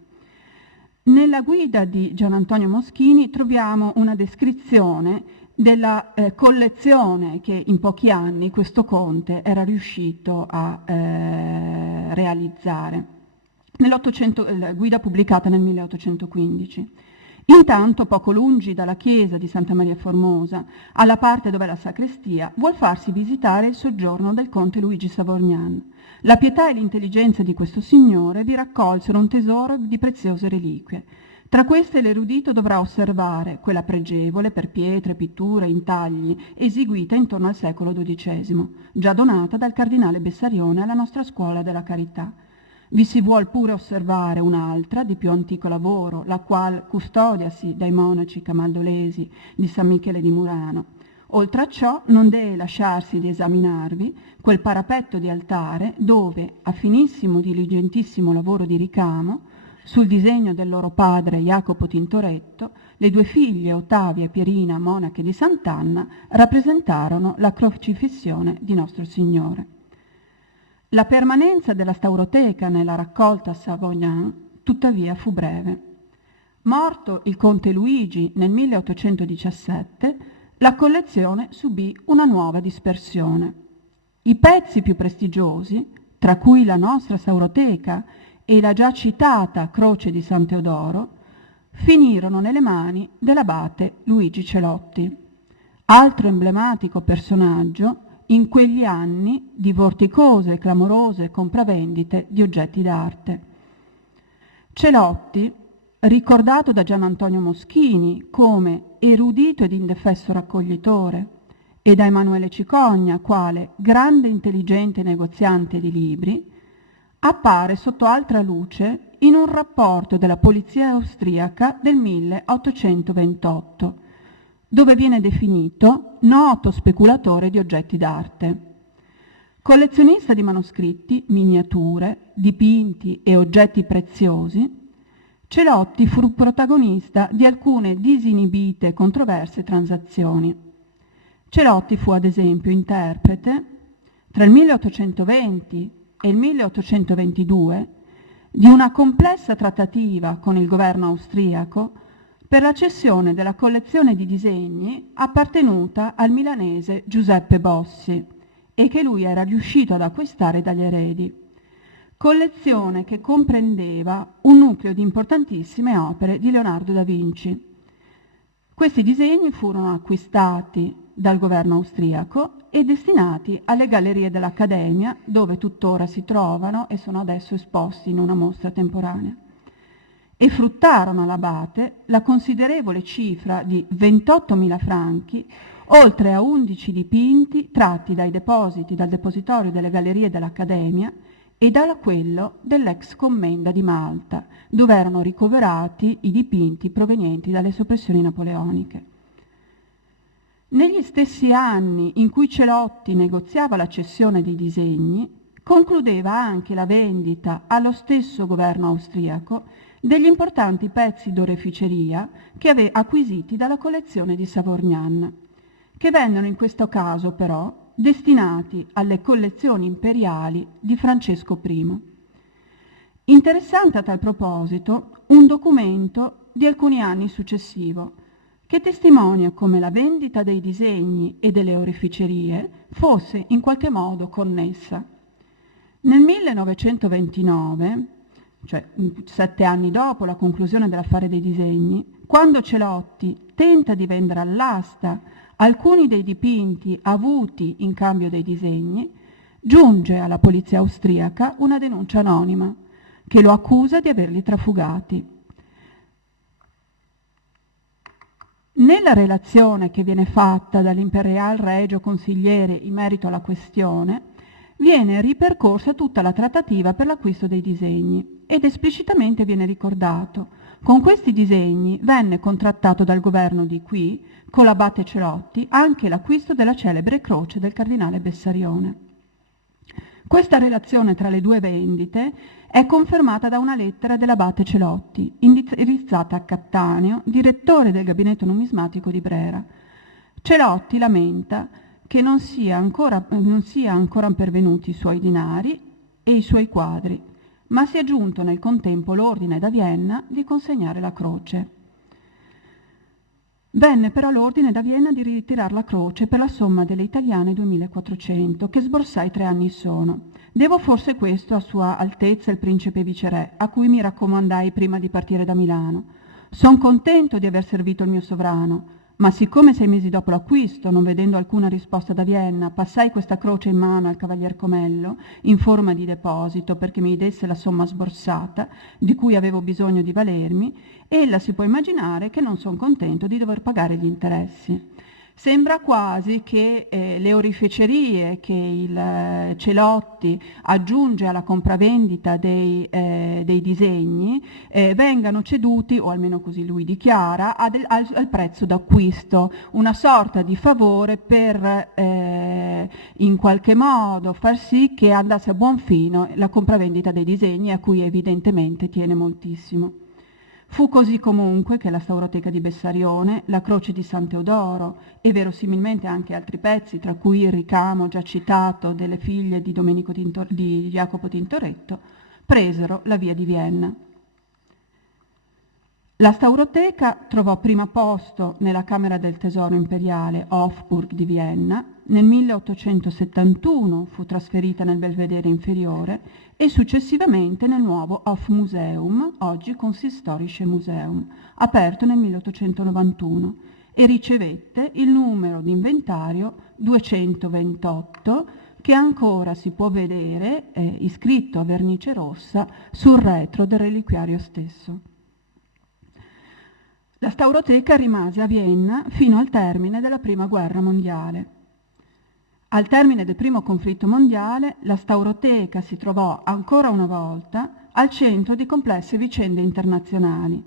Nella guida di Gian Antonio Moschini troviamo una descrizione della collezione che in pochi anni questo conte era riuscito a realizzare, guida pubblicata nel 1815. Intanto, poco lungi dalla chiesa di Santa Maria Formosa, alla parte dove è la sacrestia, vuol farsi visitare il soggiorno del conte Luigi Savorgnan. La pietà e l'intelligenza di questo signore vi raccolsero un tesoro di preziose reliquie. Tra queste l'erudito dovrà osservare quella pregevole per pietre, pitture, intagli, eseguita intorno al secolo XII, già donata dal cardinale Bessarione alla nostra scuola della carità. Vi si vuol pure osservare un'altra, di più antico lavoro, la qual custodiasi dai monaci camaldolesi di San Michele di Murano. Oltre a ciò non deve lasciarsi di esaminarvi quel parapetto di altare dove, a finissimo diligentissimo lavoro di ricamo, sul disegno del loro padre Jacopo Tintoretto, le 2 figlie Ottavia e Pierina, monache di Sant'Anna, rappresentarono la crocifissione di Nostro Signore. La permanenza della stauroteca nella raccolta Savorgnan, tuttavia, fu breve. Morto il conte Luigi nel 1817, la collezione subì una nuova dispersione. I pezzi più prestigiosi, tra cui la nostra Sauroteca e la già citata Croce di San Teodoro, finirono nelle mani dell'abate Luigi Celotti, altro emblematico personaggio in quegli anni di vorticose e clamorose compravendite di oggetti d'arte. Celotti, ricordato da Gian Antonio Moschini come erudito ed indefesso raccoglitore, e da Emanuele Cicogna quale grande intelligente negoziante di libri, appare sotto altra luce in un rapporto della polizia austriaca del 1828, dove viene definito noto speculatore di oggetti d'arte. Collezionista di manoscritti, miniature, dipinti e oggetti preziosi, Celotti fu protagonista di alcune disinibite e controverse transazioni. Celotti fu ad esempio interprete, tra il 1820 e il 1822, di una complessa trattativa con il governo austriaco per la cessione della collezione di disegni appartenuta al milanese Giuseppe Bossi e che lui era riuscito ad acquistare dagli eredi. Collezione che comprendeva un nucleo di importantissime opere di Leonardo da Vinci. Questi disegni furono acquistati dal governo austriaco e destinati alle gallerie dell'Accademia, dove tuttora si trovano e sono adesso esposti in una mostra temporanea. E fruttarono all'abate la considerevole cifra di 28.000 franchi, oltre a 11 dipinti tratti dal depositorio delle gallerie dell'Accademia e da quello dell'ex commenda di Malta, dove erano ricoverati i dipinti provenienti dalle soppressioni napoleoniche. Negli stessi anni in cui Celotti negoziava la cessione dei disegni, concludeva anche la vendita allo stesso governo austriaco degli importanti pezzi d'oreficeria che aveva acquisiti dalla collezione di Savorgnan, che vennero in questo caso però destinati alle collezioni imperiali di Francesco I. Interessante a tal proposito un documento di alcuni anni successivo, che testimonia come la vendita dei disegni e delle oreficerie fosse in qualche modo connessa. Nel 1929, cioè 7 anni dopo la conclusione dell'affare dei disegni, quando Celotti tenta di vendere all'asta alcuni dei dipinti avuti in cambio dei disegni, giunge alla polizia austriaca una denuncia anonima che lo accusa di averli trafugati. Nella relazione che viene fatta dall'Imperial Regio Consigliere in merito alla questione, viene ripercorsa tutta la trattativa per l'acquisto dei disegni ed esplicitamente viene ricordato: con questi disegni venne contrattato dal governo di qui, con l'abate Celotti, anche l'acquisto della celebre croce del cardinale Bessarione. Questa relazione tra le due vendite è confermata da una lettera dell'abate Celotti, indirizzata a Cattaneo, direttore del gabinetto numismatico di Brera. Celotti lamenta che non sia ancora pervenuti i suoi dinari e i suoi quadri, ma sia giunto nel contempo l'ordine da Vienna di consegnare la croce. Venne però l'ordine da Vienna di ritirare la croce per la somma delle italiane 2.400, che sborsai 3 anni sono. Devo forse questo a Sua Altezza il Principe Viceré, a cui mi raccomandai prima di partire da Milano. Son contento di aver servito il mio sovrano, ma siccome 6 mesi dopo l'acquisto, non vedendo alcuna risposta da Vienna, passai questa croce in mano al Cavalier Comello in forma di deposito perché mi desse la somma sborsata di cui avevo bisogno di valermi, ella si può immaginare che non son contento di dover pagare gli interessi. Sembra quasi che le oreficerie che il Celotti aggiunge alla compravendita dei disegni vengano ceduti, o almeno così lui dichiara, al prezzo d'acquisto, una sorta di favore per in qualche modo far sì che andasse a buon fine la compravendita dei disegni, a cui evidentemente tiene moltissimo. Fu così comunque che la Sauroteca di Bessarione, la Croce di San Teodoro e verosimilmente anche altri pezzi, tra cui il ricamo già citato delle figlie di Jacopo Tintoretto, presero la via di Vienna. La Stauroteca trovò prima posto nella Camera del Tesoro Imperiale Hofburg di Vienna, nel 1871 fu trasferita nel Belvedere Inferiore e successivamente nel nuovo Hofmuseum, oggi Consistorische Museum, aperto nel 1891, e ricevette il numero di inventario 228 che ancora si può vedere, iscritto a vernice rossa, sul retro del reliquiario stesso. La Stauroteca rimase a Vienna fino al termine della Prima Guerra Mondiale. Al termine del Primo Conflitto Mondiale, la Stauroteca si trovò ancora una volta al centro di complesse vicende internazionali.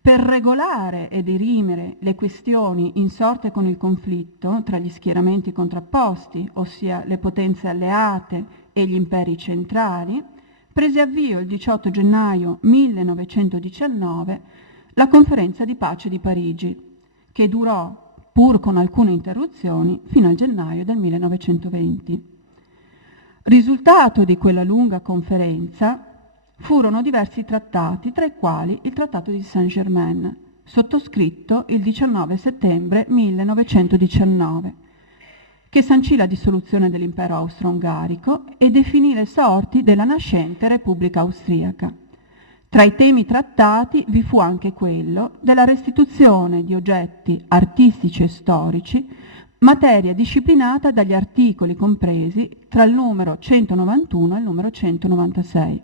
Per regolare e dirimere le questioni insorte con il conflitto tra gli schieramenti contrapposti, ossia le potenze alleate e gli imperi centrali, prese avvio il 18 gennaio 1919 la Conferenza di pace di Parigi, che durò, pur con alcune interruzioni, fino al gennaio del 1920. Risultato di quella lunga conferenza furono diversi trattati, tra i quali il Trattato di Saint-Germain, sottoscritto il 19 settembre 1919, che sancì la dissoluzione dell'impero austro-ungarico e definì le sorti della nascente Repubblica Austriaca. Tra i temi trattati vi fu anche quello della restituzione di oggetti artistici e storici, materia disciplinata dagli articoli compresi tra il numero 191 e il numero 196.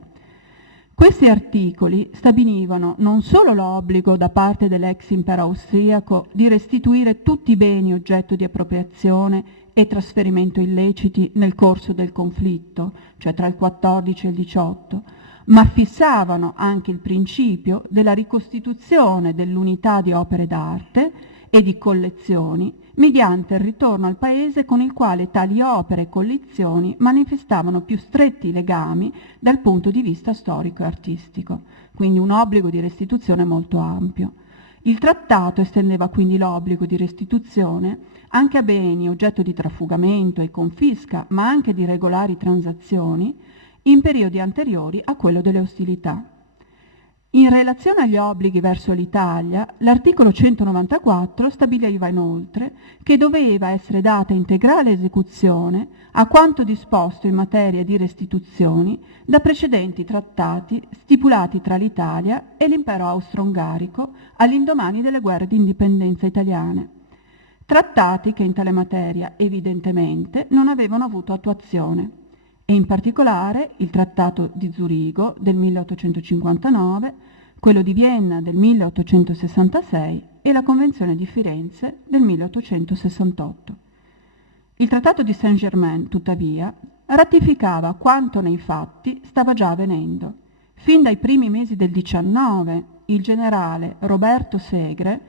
Questi articoli stabilivano non solo l'obbligo da parte dell'ex impero austriaco di restituire tutti i beni oggetto di appropriazione e trasferimento illeciti nel corso del conflitto, cioè tra il 14 e il 18, ma fissavano anche il principio della ricostituzione dell'unità di opere d'arte e di collezioni mediante il ritorno al paese con il quale tali opere e collezioni manifestavano più stretti legami dal punto di vista storico e artistico, quindi un obbligo di restituzione molto ampio. Il trattato estendeva quindi l'obbligo di restituzione anche a beni oggetto di trafugamento e confisca, ma anche di regolari transazioni, in periodi anteriori a quello delle ostilità. In relazione agli obblighi verso l'Italia, l'articolo 194 stabiliva inoltre che doveva essere data integrale esecuzione a quanto disposto in materia di restituzioni da precedenti trattati stipulati tra l'Italia e l'impero austro-ungarico all'indomani delle guerre di indipendenza italiane. Trattati che in tale materia evidentemente non avevano avuto attuazione, e in particolare il Trattato di Zurigo del 1859, quello di Vienna del 1866 e la Convenzione di Firenze del 1868. Il Trattato di Saint-Germain, tuttavia, ratificava quanto nei fatti stava già avvenendo. Fin dai primi mesi del 19, il generale Roberto Segre,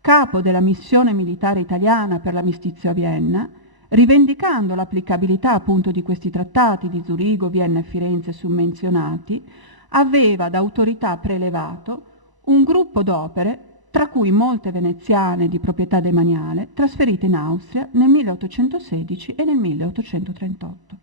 capo della missione militare italiana per l'armistizio a Vienna, rivendicando l'applicabilità appunto di questi trattati di Zurigo, Vienna e Firenze summenzionati, aveva da autorità prelevato un gruppo d'opere, tra cui molte veneziane di proprietà demaniale, trasferite in Austria nel 1816 e nel 1838.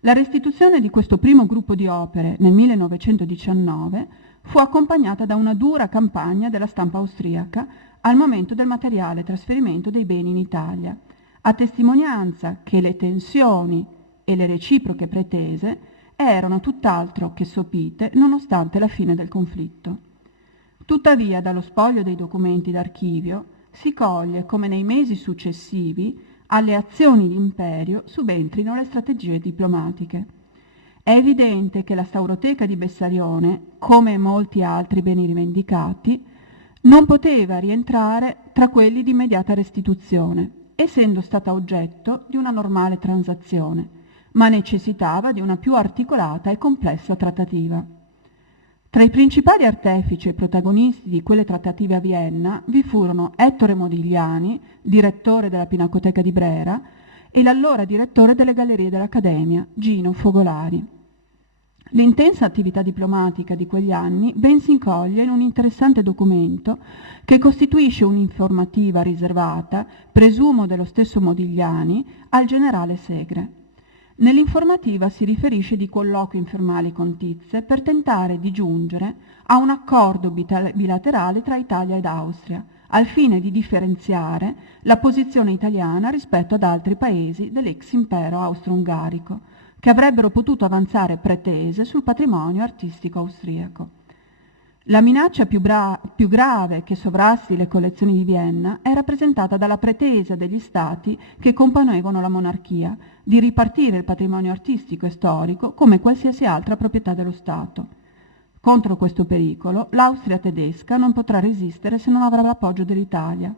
La restituzione di questo primo gruppo di opere nel 1919 fu accompagnata da una dura campagna della stampa austriaca al momento del materiale trasferimento dei beni in Italia, a testimonianza che le tensioni e le reciproche pretese erano tutt'altro che sopite nonostante la fine del conflitto. Tuttavia, dallo spoglio dei documenti d'archivio si coglie come nei mesi successivi alle azioni d'imperio subentrino le strategie diplomatiche. È evidente che la Stauroteca di Bessarione, come molti altri beni rivendicati, non poteva rientrare tra quelli di immediata restituzione, essendo stata oggetto di una normale transazione, ma necessitava di una più articolata e complessa trattativa. Tra i principali artefici e protagonisti di quelle trattative a Vienna vi furono Ettore Modigliani, direttore della Pinacoteca di Brera, e l'allora direttore delle Gallerie dell'Accademia, Gino Fogolari. L'intensa attività diplomatica di quegli anni ben si incoglie in un interessante documento che costituisce un'informativa riservata, presumo dello stesso Modigliani, al generale Segre. Nell'informativa si riferisce di colloqui informali con Tizze per tentare di giungere a un accordo bilaterale tra Italia ed Austria, al fine di differenziare la posizione italiana rispetto ad altri paesi dell'ex impero austro-ungarico, che avrebbero potuto avanzare pretese sul patrimonio artistico austriaco. La minaccia più grave che sovrasti le collezioni di Vienna è rappresentata dalla pretesa degli stati che componevano la monarchia di ripartire il patrimonio artistico e storico come qualsiasi altra proprietà dello Stato. Contro questo pericolo, l'Austria tedesca non potrà resistere se non avrà l'appoggio dell'Italia.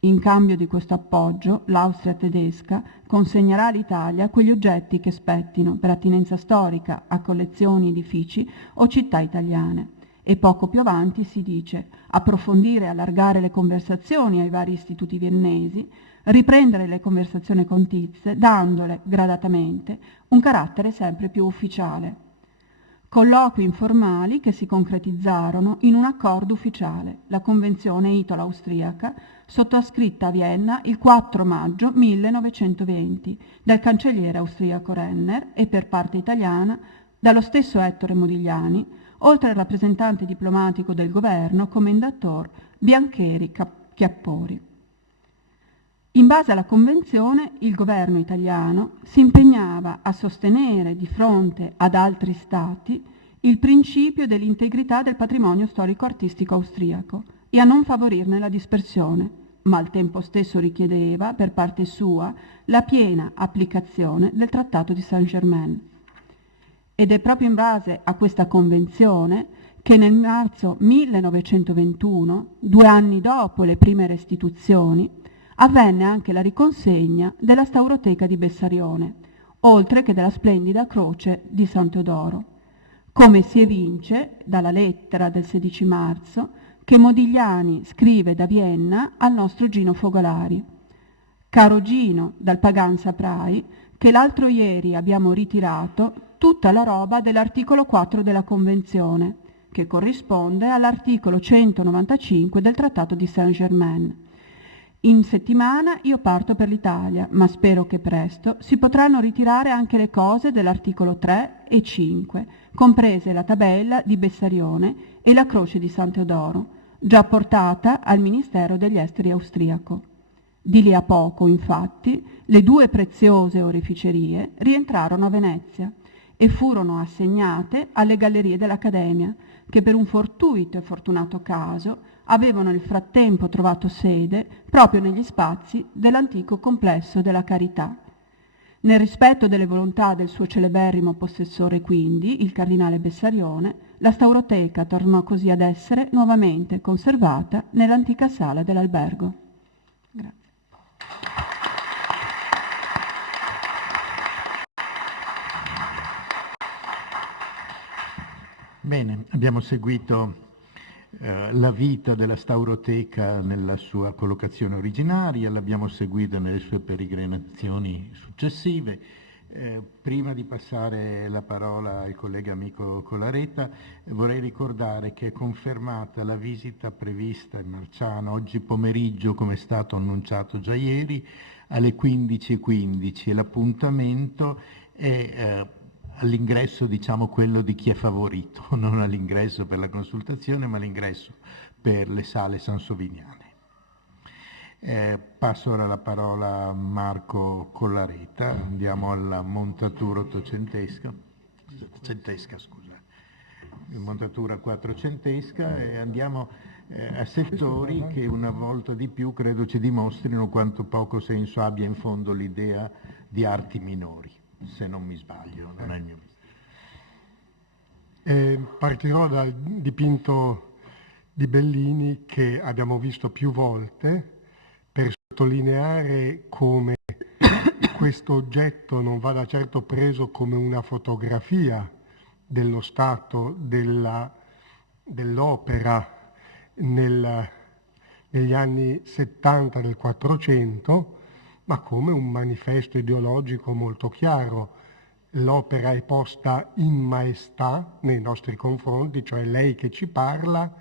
In cambio di questo appoggio, l'Austria tedesca consegnerà all'Italia quegli oggetti che spettino, per attinenza storica, a collezioni, edifici o città italiane. E poco più avanti si dice approfondire e allargare le conversazioni ai vari istituti viennesi, riprendere le conversazioni con Tizze, dandole, gradatamente, un carattere sempre più ufficiale. Colloqui informali che si concretizzarono in un accordo ufficiale, la Convenzione italo-austriaca, sottoscritta a Vienna il 4 maggio 1920 dal cancelliere austriaco Renner e per parte italiana dallo stesso Ettore Modigliani, oltre al rappresentante diplomatico del governo, commendator Biancheri Chiappori. In base alla Convenzione, il governo italiano si impegnava a sostenere di fronte ad altri Stati il principio dell'integrità del patrimonio storico-artistico austriaco e a non favorirne la dispersione, ma al tempo stesso richiedeva, per parte sua, la piena applicazione del Trattato di Saint-Germain. Ed è proprio in base a questa Convenzione che nel marzo 1921, 2 anni dopo le prime restituzioni, avvenne anche la riconsegna della Stauroteca di Bessarione, oltre che della splendida croce di San Teodoro, come si evince dalla lettera del 16 marzo che Modigliani scrive da Vienna al nostro Gino Focolari. Caro Gino, dal Pagan saprai che l'altro ieri abbiamo ritirato tutta la roba dell'articolo 4 della Convenzione, che corrisponde all'articolo 195 del Trattato di Saint-Germain. In settimana io parto per l'Italia, ma spero che presto si potranno ritirare anche le cose dell'articolo 3 e 5, comprese la tabella di Bessarione e la croce di San Teodoro, già portata al Ministero degli Esteri austriaco. Di lì a poco, infatti, le 2 preziose oreficerie rientrarono a Venezia e furono assegnate alle gallerie dell'Accademia, che per un fortuito e fortunato caso avevano nel frattempo trovato sede proprio negli spazi dell'antico complesso della Carità. Nel rispetto delle volontà del suo celeberrimo possessore, quindi, il cardinale Bessarione, la Stauroteca tornò così ad essere nuovamente conservata nell'antica sala dell'albergo. Grazie. Bene, abbiamo seguito la vita della Stauroteca nella sua collocazione originaria, l'abbiamo seguita nelle sue peregrinazioni successive. Prima di passare la parola al collega amico Colaretta, vorrei ricordare che è confermata la visita prevista in Marciano oggi pomeriggio, come è stato annunciato già ieri, alle 15:15 e l'appuntamento è all'ingresso, diciamo, quello di chi è favorito, non all'ingresso per la consultazione, ma all'ingresso per le sale sansoviniane. Passo ora la parola a Marco Collaretta, andiamo alla montatura montatura quattrocentesca e andiamo a settori che una volta di più credo ci dimostrino quanto poco senso abbia in fondo l'idea di arti minori. Se non mi sbaglio, non è il mio. Partirò dal dipinto di Bellini che abbiamo visto più volte per sottolineare come questo oggetto non vada certo preso come una fotografia dello stato dell'opera negli anni 70 del 400, ma come un manifesto ideologico molto chiaro. L'opera è posta in maestà nei nostri confronti, cioè lei che ci parla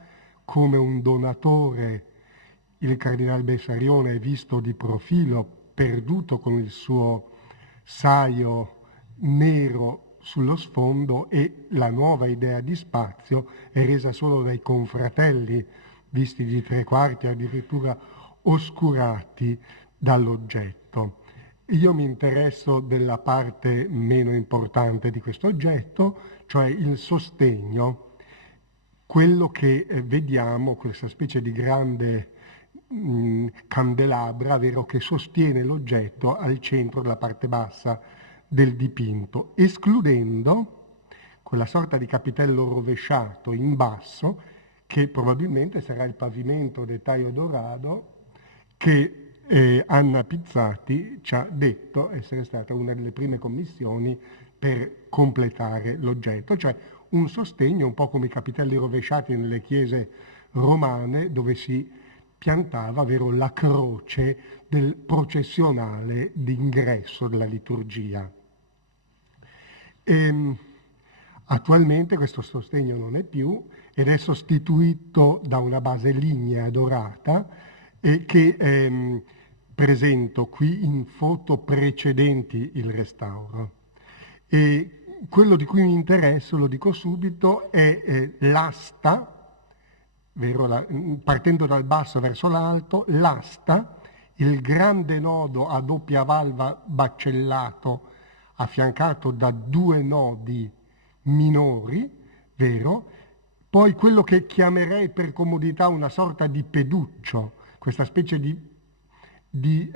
come un donatore. Il cardinale Bessarione è visto di profilo, perduto con il suo saio nero sullo sfondo e la nuova idea di spazio è resa solo dai confratelli, visti di 3/4, addirittura oscurati dall'oggetto. Io mi interesso della parte meno importante di questo oggetto, cioè il sostegno, quello che vediamo, questa specie di grande candelabra, vero, che sostiene l'oggetto al centro della parte bassa del dipinto, escludendo quella sorta di capitello rovesciato in basso, che probabilmente sarà il pavimento del taglio dorato, che Anna Pizzati ci ha detto essere stata una delle prime commissioni per completare l'oggetto, cioè un sostegno un po' come i capitelli rovesciati nelle chiese romane, dove si piantava, vero, la croce del processionale d'ingresso della liturgia. Attualmente questo sostegno non è più ed è sostituito da una base lignea dorata che presento qui in foto precedenti il restauro. E quello di cui mi interesso, lo dico subito, è l'asta, vero, partendo dal basso verso l'alto, l'asta, il grande nodo a doppia valva baccellato affiancato da 2 nodi minori, vero? Poi quello che chiamerei per comodità una sorta di peduccio, questa specie di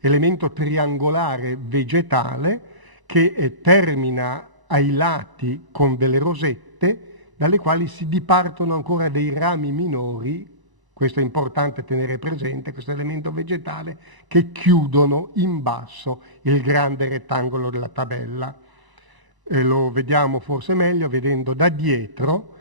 elemento triangolare vegetale che termina ai lati con delle rosette dalle quali si dipartono ancora dei rami minori, questo è importante tenere presente, questo elemento vegetale, che chiudono in basso il grande rettangolo della tabella. Lo vediamo forse meglio vedendo da dietro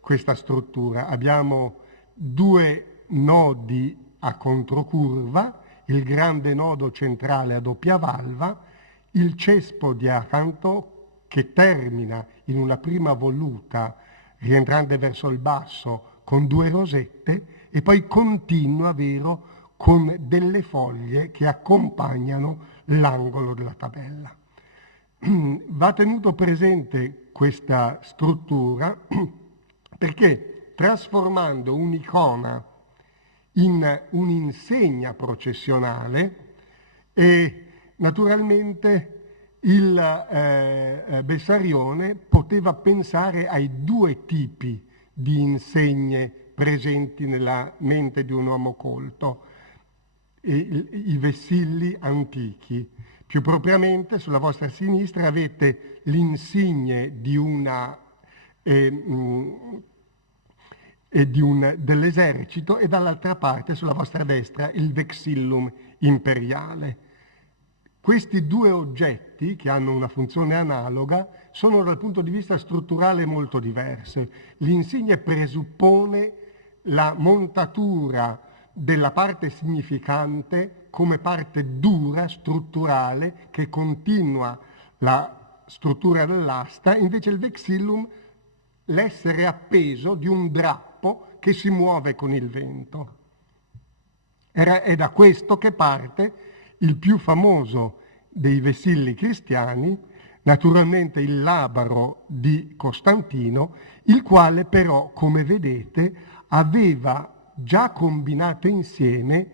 questa struttura. Abbiamo 2 nodi a controcurva, il grande nodo centrale a doppia valva, il cespo di accanto che termina in una prima voluta rientrante verso il basso con 2 rosette e poi continua, vero, con delle foglie che accompagnano l'angolo della tabella. Va tenuto presente questa struttura perché trasformando un'icona in un'insegna processionale e naturalmente il Bessarione poteva pensare ai 2 tipi di insegne presenti nella mente di un uomo colto, i vessilli antichi. Più propriamente sulla vostra sinistra avete l'insigne dell'esercito e dall'altra parte sulla vostra destra il vexillum imperiale. Questi 2 oggetti, che hanno una funzione analoga, sono dal punto di vista strutturale molto diverse. L'insigne presuppone la montatura della parte significante come parte dura, strutturale, che continua la struttura dell'asta, invece il vexillum l'essere appeso di un drappo che si muove con il vento. È da questo che parte il più famoso dei vessilli cristiani, naturalmente il labaro di Costantino, il quale però, come vedete, aveva già combinato insieme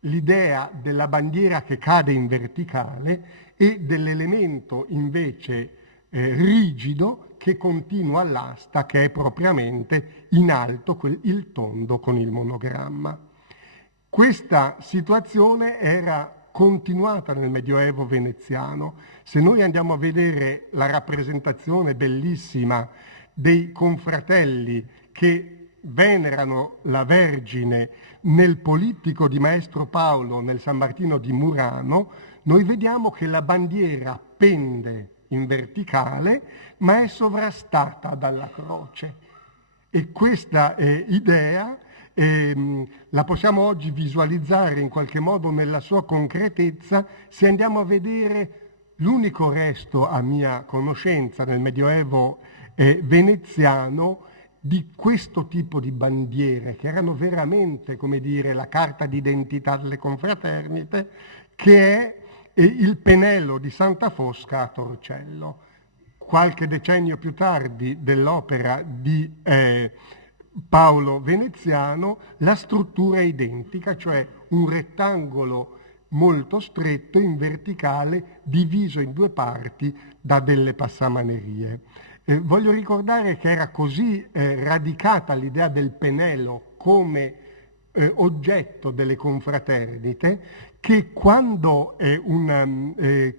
l'idea della bandiera che cade in verticale e dell'elemento invece rigido che continua all'asta, che è propriamente in alto il tondo con il monogramma. Questa situazione era continuata nel Medioevo veneziano. Se noi andiamo a vedere la rappresentazione bellissima dei confratelli che venerano la Vergine nel Polittico di Maestro Paolo nel San Martino di Murano, noi vediamo che la bandiera pende in verticale, ma è sovrastata dalla croce. E questa idea la possiamo oggi visualizzare in qualche modo nella sua concretezza se andiamo a vedere l'unico resto a mia conoscenza nel Medioevo veneziano di questo tipo di bandiere, che erano veramente, come dire, la carta d'identità delle confraternite, che è e il Penello di Santa Fosca a Torcello. Qualche decennio più tardi dell'opera di Paolo Veneziano, la struttura è identica, cioè un rettangolo molto stretto in verticale diviso in due parti da delle passamanerie. Voglio ricordare che era così radicata l'idea del Penello come oggetto delle confraternite che quando un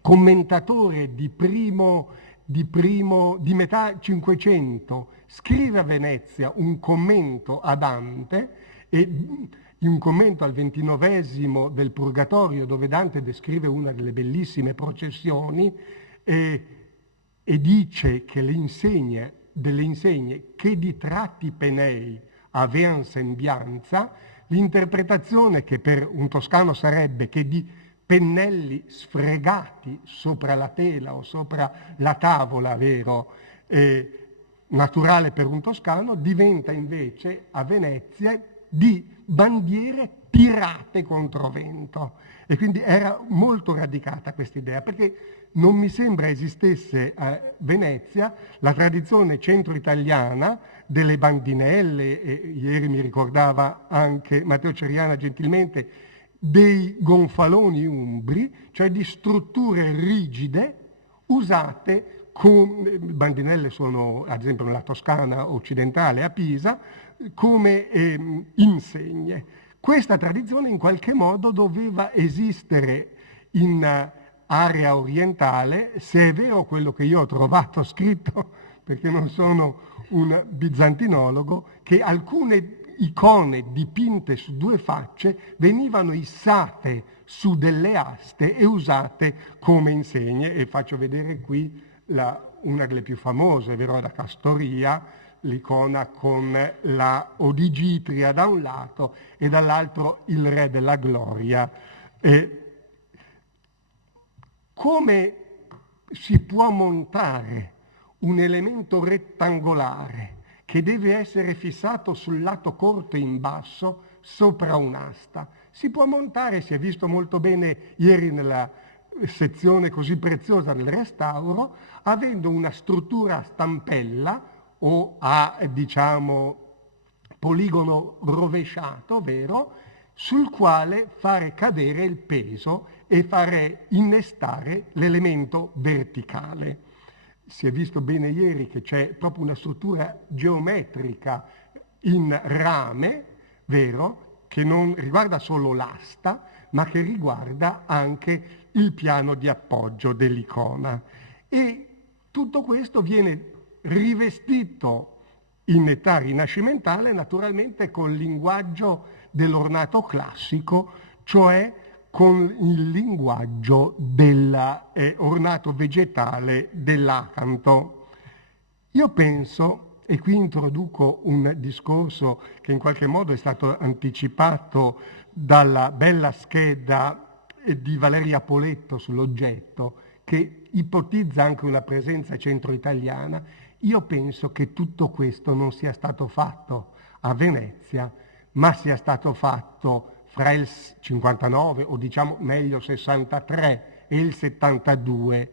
commentatore di metà Cinquecento scrive a Venezia un commento a Dante, e un commento al 29esimo del Purgatorio, dove Dante descrive una delle bellissime processioni e dice che delle insegne che di tratti penei avean sembianza, l'interpretazione che per un toscano sarebbe che di pennelli sfregati sopra la tela o sopra la tavola, vero, naturale per un toscano, diventa invece a Venezia di bandiere tirate contro vento. E quindi era molto radicata questa idea, perché non mi sembra esistesse a Venezia la tradizione centro-italiana delle bandinelle, e ieri mi ricordava anche Matteo Ceriana gentilmente, dei gonfaloni umbri, cioè di strutture rigide usate come, bandinelle sono ad esempio nella Toscana occidentale a Pisa, come insegne. Questa tradizione in qualche modo doveva esistere in area orientale, se è vero quello che io ho trovato scritto, perché non sono un bizantinologo, che alcune icone dipinte su due facce venivano issate su delle aste e usate come insegne, e faccio vedere qui una delle più famose, vero, da Castoria, l'icona con la Odigitria da un lato e dall'altro il Re della Gloria. Come si può montare un elemento rettangolare che deve essere fissato sul lato corto in basso sopra un'asta? Si può montare, si è visto molto bene ieri nella sezione così preziosa del restauro, avendo una struttura a stampella o a, diciamo, poligono rovesciato, vero, sul quale fare cadere il peso e fare innestare l'elemento verticale. Si è visto bene ieri che c'è proprio una struttura geometrica in rame, vero, che non riguarda solo l'asta, ma che riguarda anche il piano di appoggio dell'icona. E tutto questo viene rivestito in età rinascimentale naturalmente col linguaggio dell'ornato classico, cioè con il linguaggio dell'ornato vegetale dell'acanto. Io penso, e qui introduco un discorso che in qualche modo è stato anticipato dalla bella scheda di Valeria Poletto sull'oggetto, che ipotizza anche una presenza centro-italiana. Io penso che tutto questo non sia stato fatto a Venezia, ma sia stato fatto fra il 59 o diciamo meglio 63 e il 72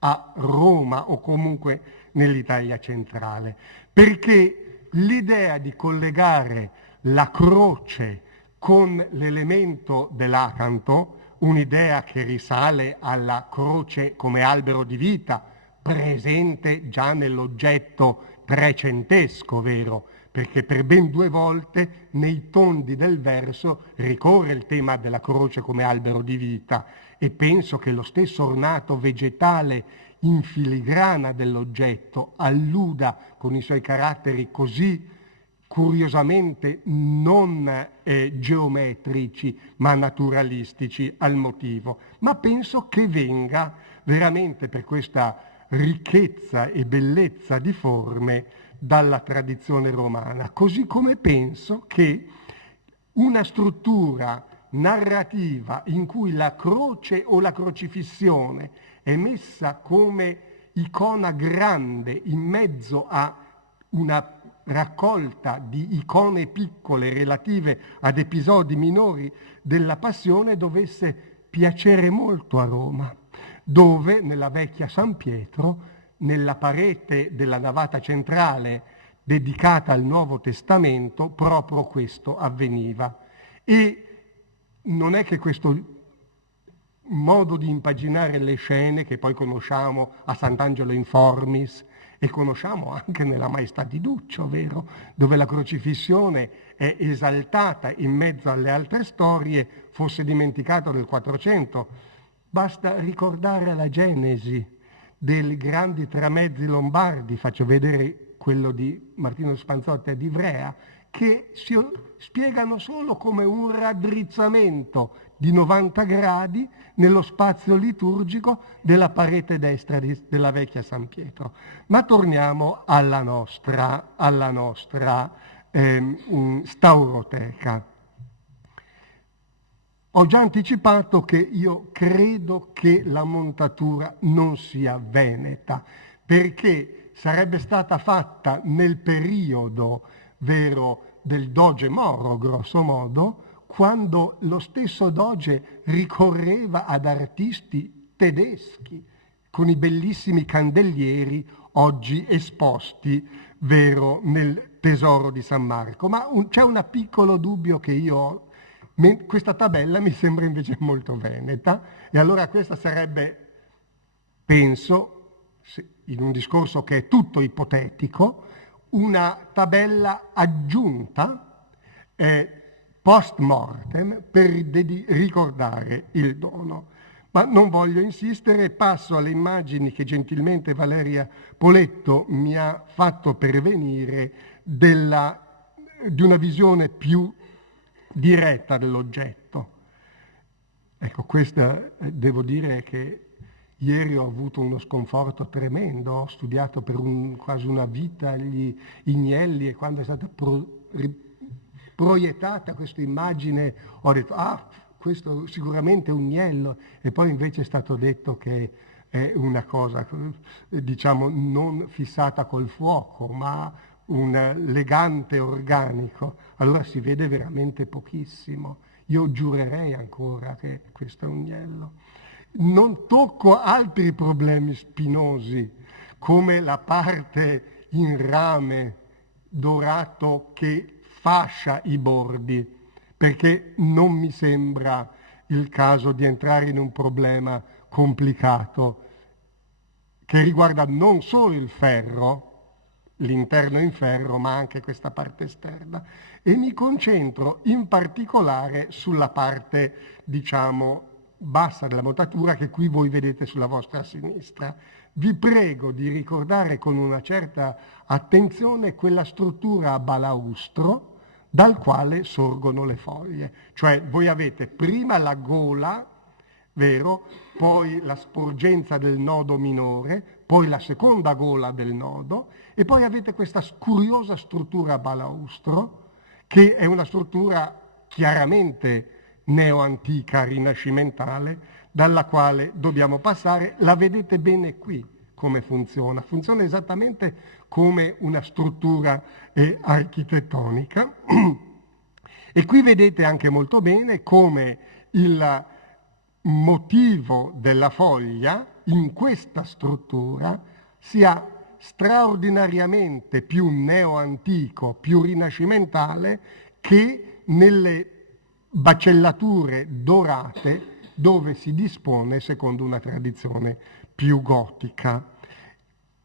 a Roma o comunque nell'Italia centrale, perché l'idea di collegare la croce con l'elemento dell'acanto, un'idea che risale alla croce come albero di vita, presente già nell'oggetto trecentesco, vero? Perché per ben 2 volte nei tondi del verso ricorre il tema della croce come albero di vita, e penso che lo stesso ornato vegetale in filigrana dell'oggetto alluda con i suoi caratteri così curiosamente non geometrici ma naturalistici al motivo, ma penso che venga veramente per questa ricchezza e bellezza di forme dalla tradizione romana, così come penso che una struttura narrativa in cui la croce o la crocifissione è messa come icona grande in mezzo a una raccolta di icone piccole relative ad episodi minori della passione dovesse piacere molto a Roma, dove nella vecchia San Pietro, nella parete della navata centrale dedicata al Nuovo Testamento, proprio questo avveniva. E non è che questo modo di impaginare le scene che poi conosciamo a Sant'Angelo in Formis e conosciamo anche nella Maestà di Duccio, vero? Dove la crocifissione è esaltata in mezzo alle altre storie, fosse dimenticato nel 400. Basta ricordare la Genesi dei grandi tramezzi lombardi, faccio vedere quello di Martino Spanzotti ad Ivrea, che si spiegano solo come un raddrizzamento di 90 gradi nello spazio liturgico della parete destra della vecchia San Pietro. Ma torniamo alla nostra stauroteca. Ho già anticipato che io credo che la montatura non sia veneta, perché sarebbe stata fatta nel periodo, vero, del doge Moro, grosso modo, quando lo stesso doge ricorreva ad artisti tedeschi, con i bellissimi candelieri oggi esposti, vero, nel tesoro di San Marco. Ma c'è un piccolo dubbio che io ho. Questa tabella mi sembra invece molto veneta, e allora questa sarebbe, penso, in un discorso che è tutto ipotetico, una tabella aggiunta post mortem per ricordare il dono. Ma non voglio insistere, passo alle immagini che gentilmente Valeria Poletto mi ha fatto pervenire di una visione più diretta dell'oggetto. Ecco, questa devo dire che ieri ho avuto uno sconforto tremendo, ho studiato per quasi una vita gli Ignelli, e quando è stata proiettata questa immagine ho detto questo sicuramente è un Agnello, e poi invece è stato detto che è una cosa, diciamo, non fissata col fuoco, ma un legante organico. Allora si vede veramente pochissimo. Io giurerei ancora che questo è un Agnello. Non tocco altri problemi spinosi, come la parte in rame dorato che fascia i bordi, perché non mi sembra il caso di entrare in un problema complicato che riguarda non solo il ferro, l'interno in ferro, ma anche questa parte esterna. E mi concentro in particolare sulla parte, diciamo, bassa della montatura, che qui voi vedete sulla vostra sinistra. Vi prego di ricordare con una certa attenzione quella struttura a balaustro dal quale sorgono le foglie. Cioè voi avete prima la gola, vero? Poi la sporgenza del nodo minore, poi la seconda gola del nodo, e poi avete questa curiosa struttura a balaustro, che è una struttura chiaramente neoantica, rinascimentale, dalla quale dobbiamo passare. La vedete bene qui come funziona. Funziona esattamente come una struttura architettonica. E qui vedete anche molto bene come il motivo della foglia in questa struttura sia straordinariamente più neoantico, più rinascimentale che nelle bacellature dorate dove si dispone secondo una tradizione più gotica.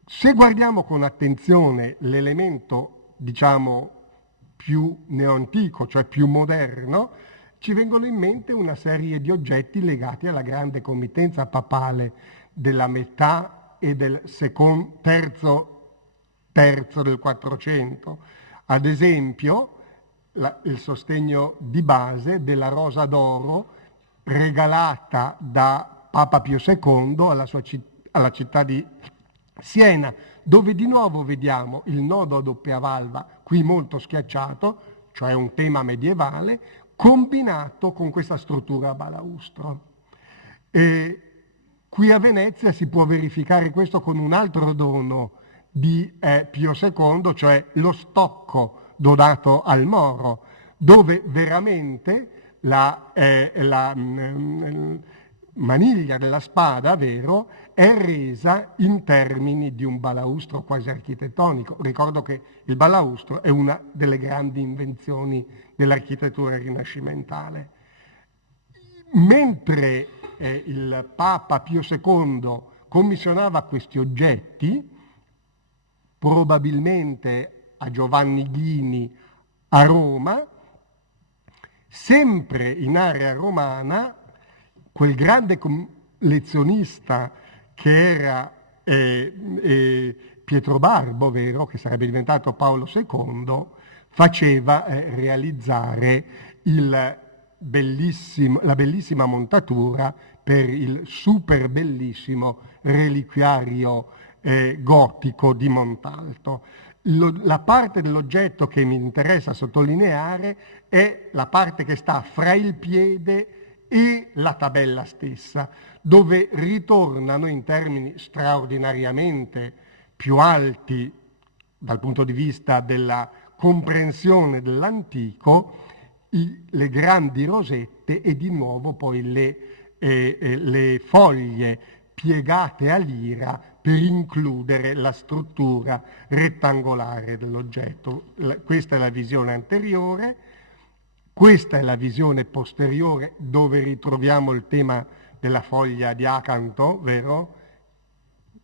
Se guardiamo con attenzione l'elemento, diciamo, più neoantico, cioè più moderno, ci vengono in mente una serie di oggetti legati alla grande committenza papale della metà e del terzo del 400. Ad esempio, il sostegno di base della Rosa d'Oro regalata da Papa Pio II alla città di Siena, dove di nuovo vediamo il nodo a doppia valva, qui molto schiacciato, cioè un tema medievale, combinato con questa struttura a balaustro. E qui a Venezia si può verificare questo con un altro dono di Pio II, cioè lo stocco donato al Moro, dove veramente maniglia della spada, vero, è resa in termini di un balaustro quasi architettonico. Ricordo che il balaustro è una delle grandi invenzioni dell'architettura rinascimentale. Mentre il Papa Pio II commissionava questi oggetti, probabilmente a Giovanni Ghini a Roma, sempre in area romana, quel grande lezionista che era Pietro Barbo, vero, che sarebbe diventato Paolo II, faceva realizzare la bellissima montatura per il super bellissimo reliquiario gotico di Montalto. La parte dell'oggetto che mi interessa sottolineare è la parte che sta fra il piede e la tabella stessa, dove ritornano in termini straordinariamente più alti dal punto di vista della comprensione dell'antico, le grandi rosette e di nuovo poi le foglie piegate a lira per includere la struttura rettangolare dell'oggetto. Questa è la visione anteriore, questa è la visione posteriore dove ritroviamo il tema della foglia di acanto, vero?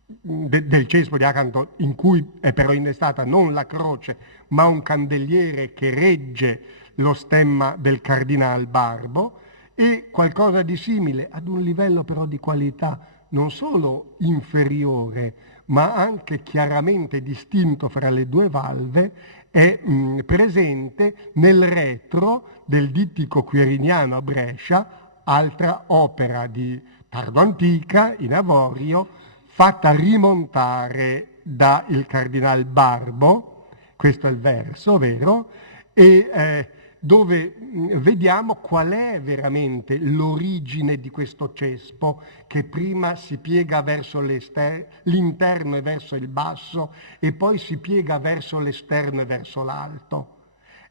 Del cespo di acanto, in cui è però innestata non la croce ma un candeliere che regge lo stemma del Cardinal Barbo, e qualcosa di simile ad un livello però di qualità non solo inferiore ma anche chiaramente distinto fra le due valve è presente nel retro del Dittico Quiriniano a Brescia, altra opera di tardo antica in avorio fatta rimontare da il Cardinal Barbo. Questo è il verso, vero? E dove vediamo qual è veramente l'origine di questo cespo che prima si piega verso l'interno e verso il basso e poi si piega verso l'esterno e verso l'alto.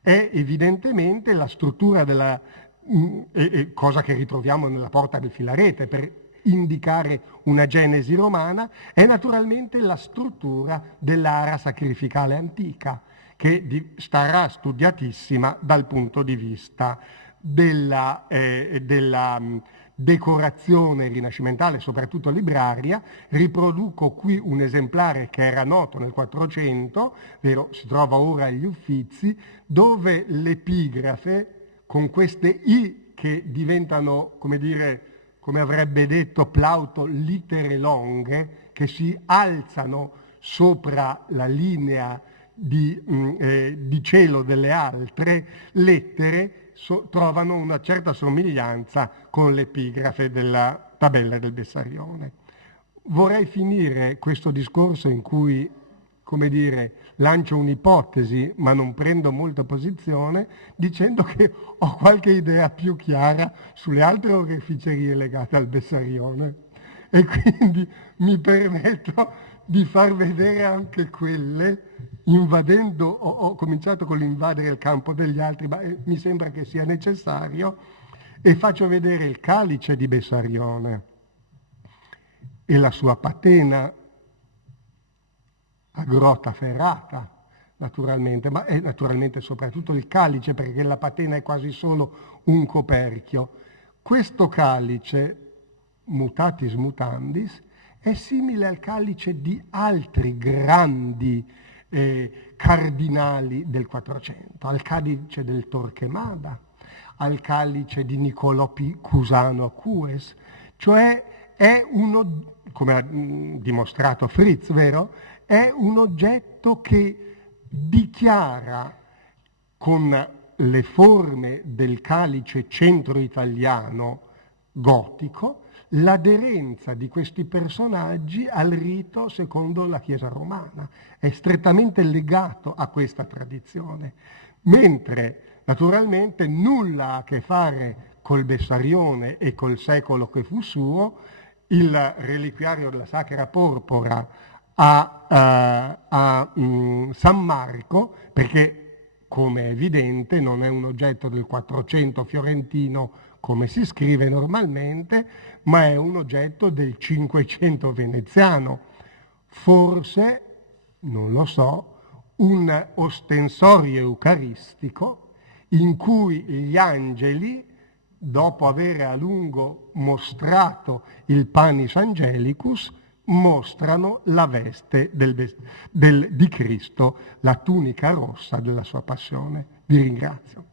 È evidentemente la struttura della cosa che ritroviamo nella porta del Filarete per indicare una genesi romana, è naturalmente la struttura dell'ara sacrificale antica, che starà studiatissima dal punto di vista della decorazione rinascimentale, soprattutto libraria. Riproduco qui un esemplare che era noto nel 400, vero, si trova ora agli Uffizi, dove l'epigrafe con queste I che diventano, come dire, come avrebbe detto Plauto, litere longhe, che si alzano sopra la linea di cielo delle altre lettere, trovano una certa somiglianza con l'epigrafe della tabella del Bessarione. Vorrei finire questo discorso in cui, come dire, lancio un'ipotesi ma non prendo molta posizione, dicendo che ho qualche idea più chiara sulle altre oreficerie legate al Bessarione e quindi mi permetto di far vedere anche quelle, invadendo, ho cominciato con l'invadere il campo degli altri, ma mi sembra che sia necessario, e faccio vedere il calice di Bessarione e la sua patena a grotta ferrata, naturalmente, ma è naturalmente soprattutto il calice, perché la patena è quasi solo un coperchio. Questo calice, mutatis mutandis, è simile al calice di altri grandi cardinali del 400, al calice del Torquemada, al calice di Niccolò Cusano a Cues, cioè è uno, come ha dimostrato Fritz, vero? È un oggetto che dichiara con le forme del calice centro-italiano gotico l'aderenza di questi personaggi al rito secondo la Chiesa romana. È strettamente legato a questa tradizione, mentre naturalmente nulla ha a che fare col Bessarione e col secolo che fu suo il reliquiario della Sacra Porpora a San Marco, perché come è evidente non è un oggetto del 400 fiorentino come si scrive normalmente, ma è un oggetto del Cinquecento veneziano. Forse, non lo so, un ostensorio eucaristico in cui gli angeli, dopo aver a lungo mostrato il panis angelicus, mostrano la veste di Cristo, la tunica rossa della sua passione. Vi ringrazio.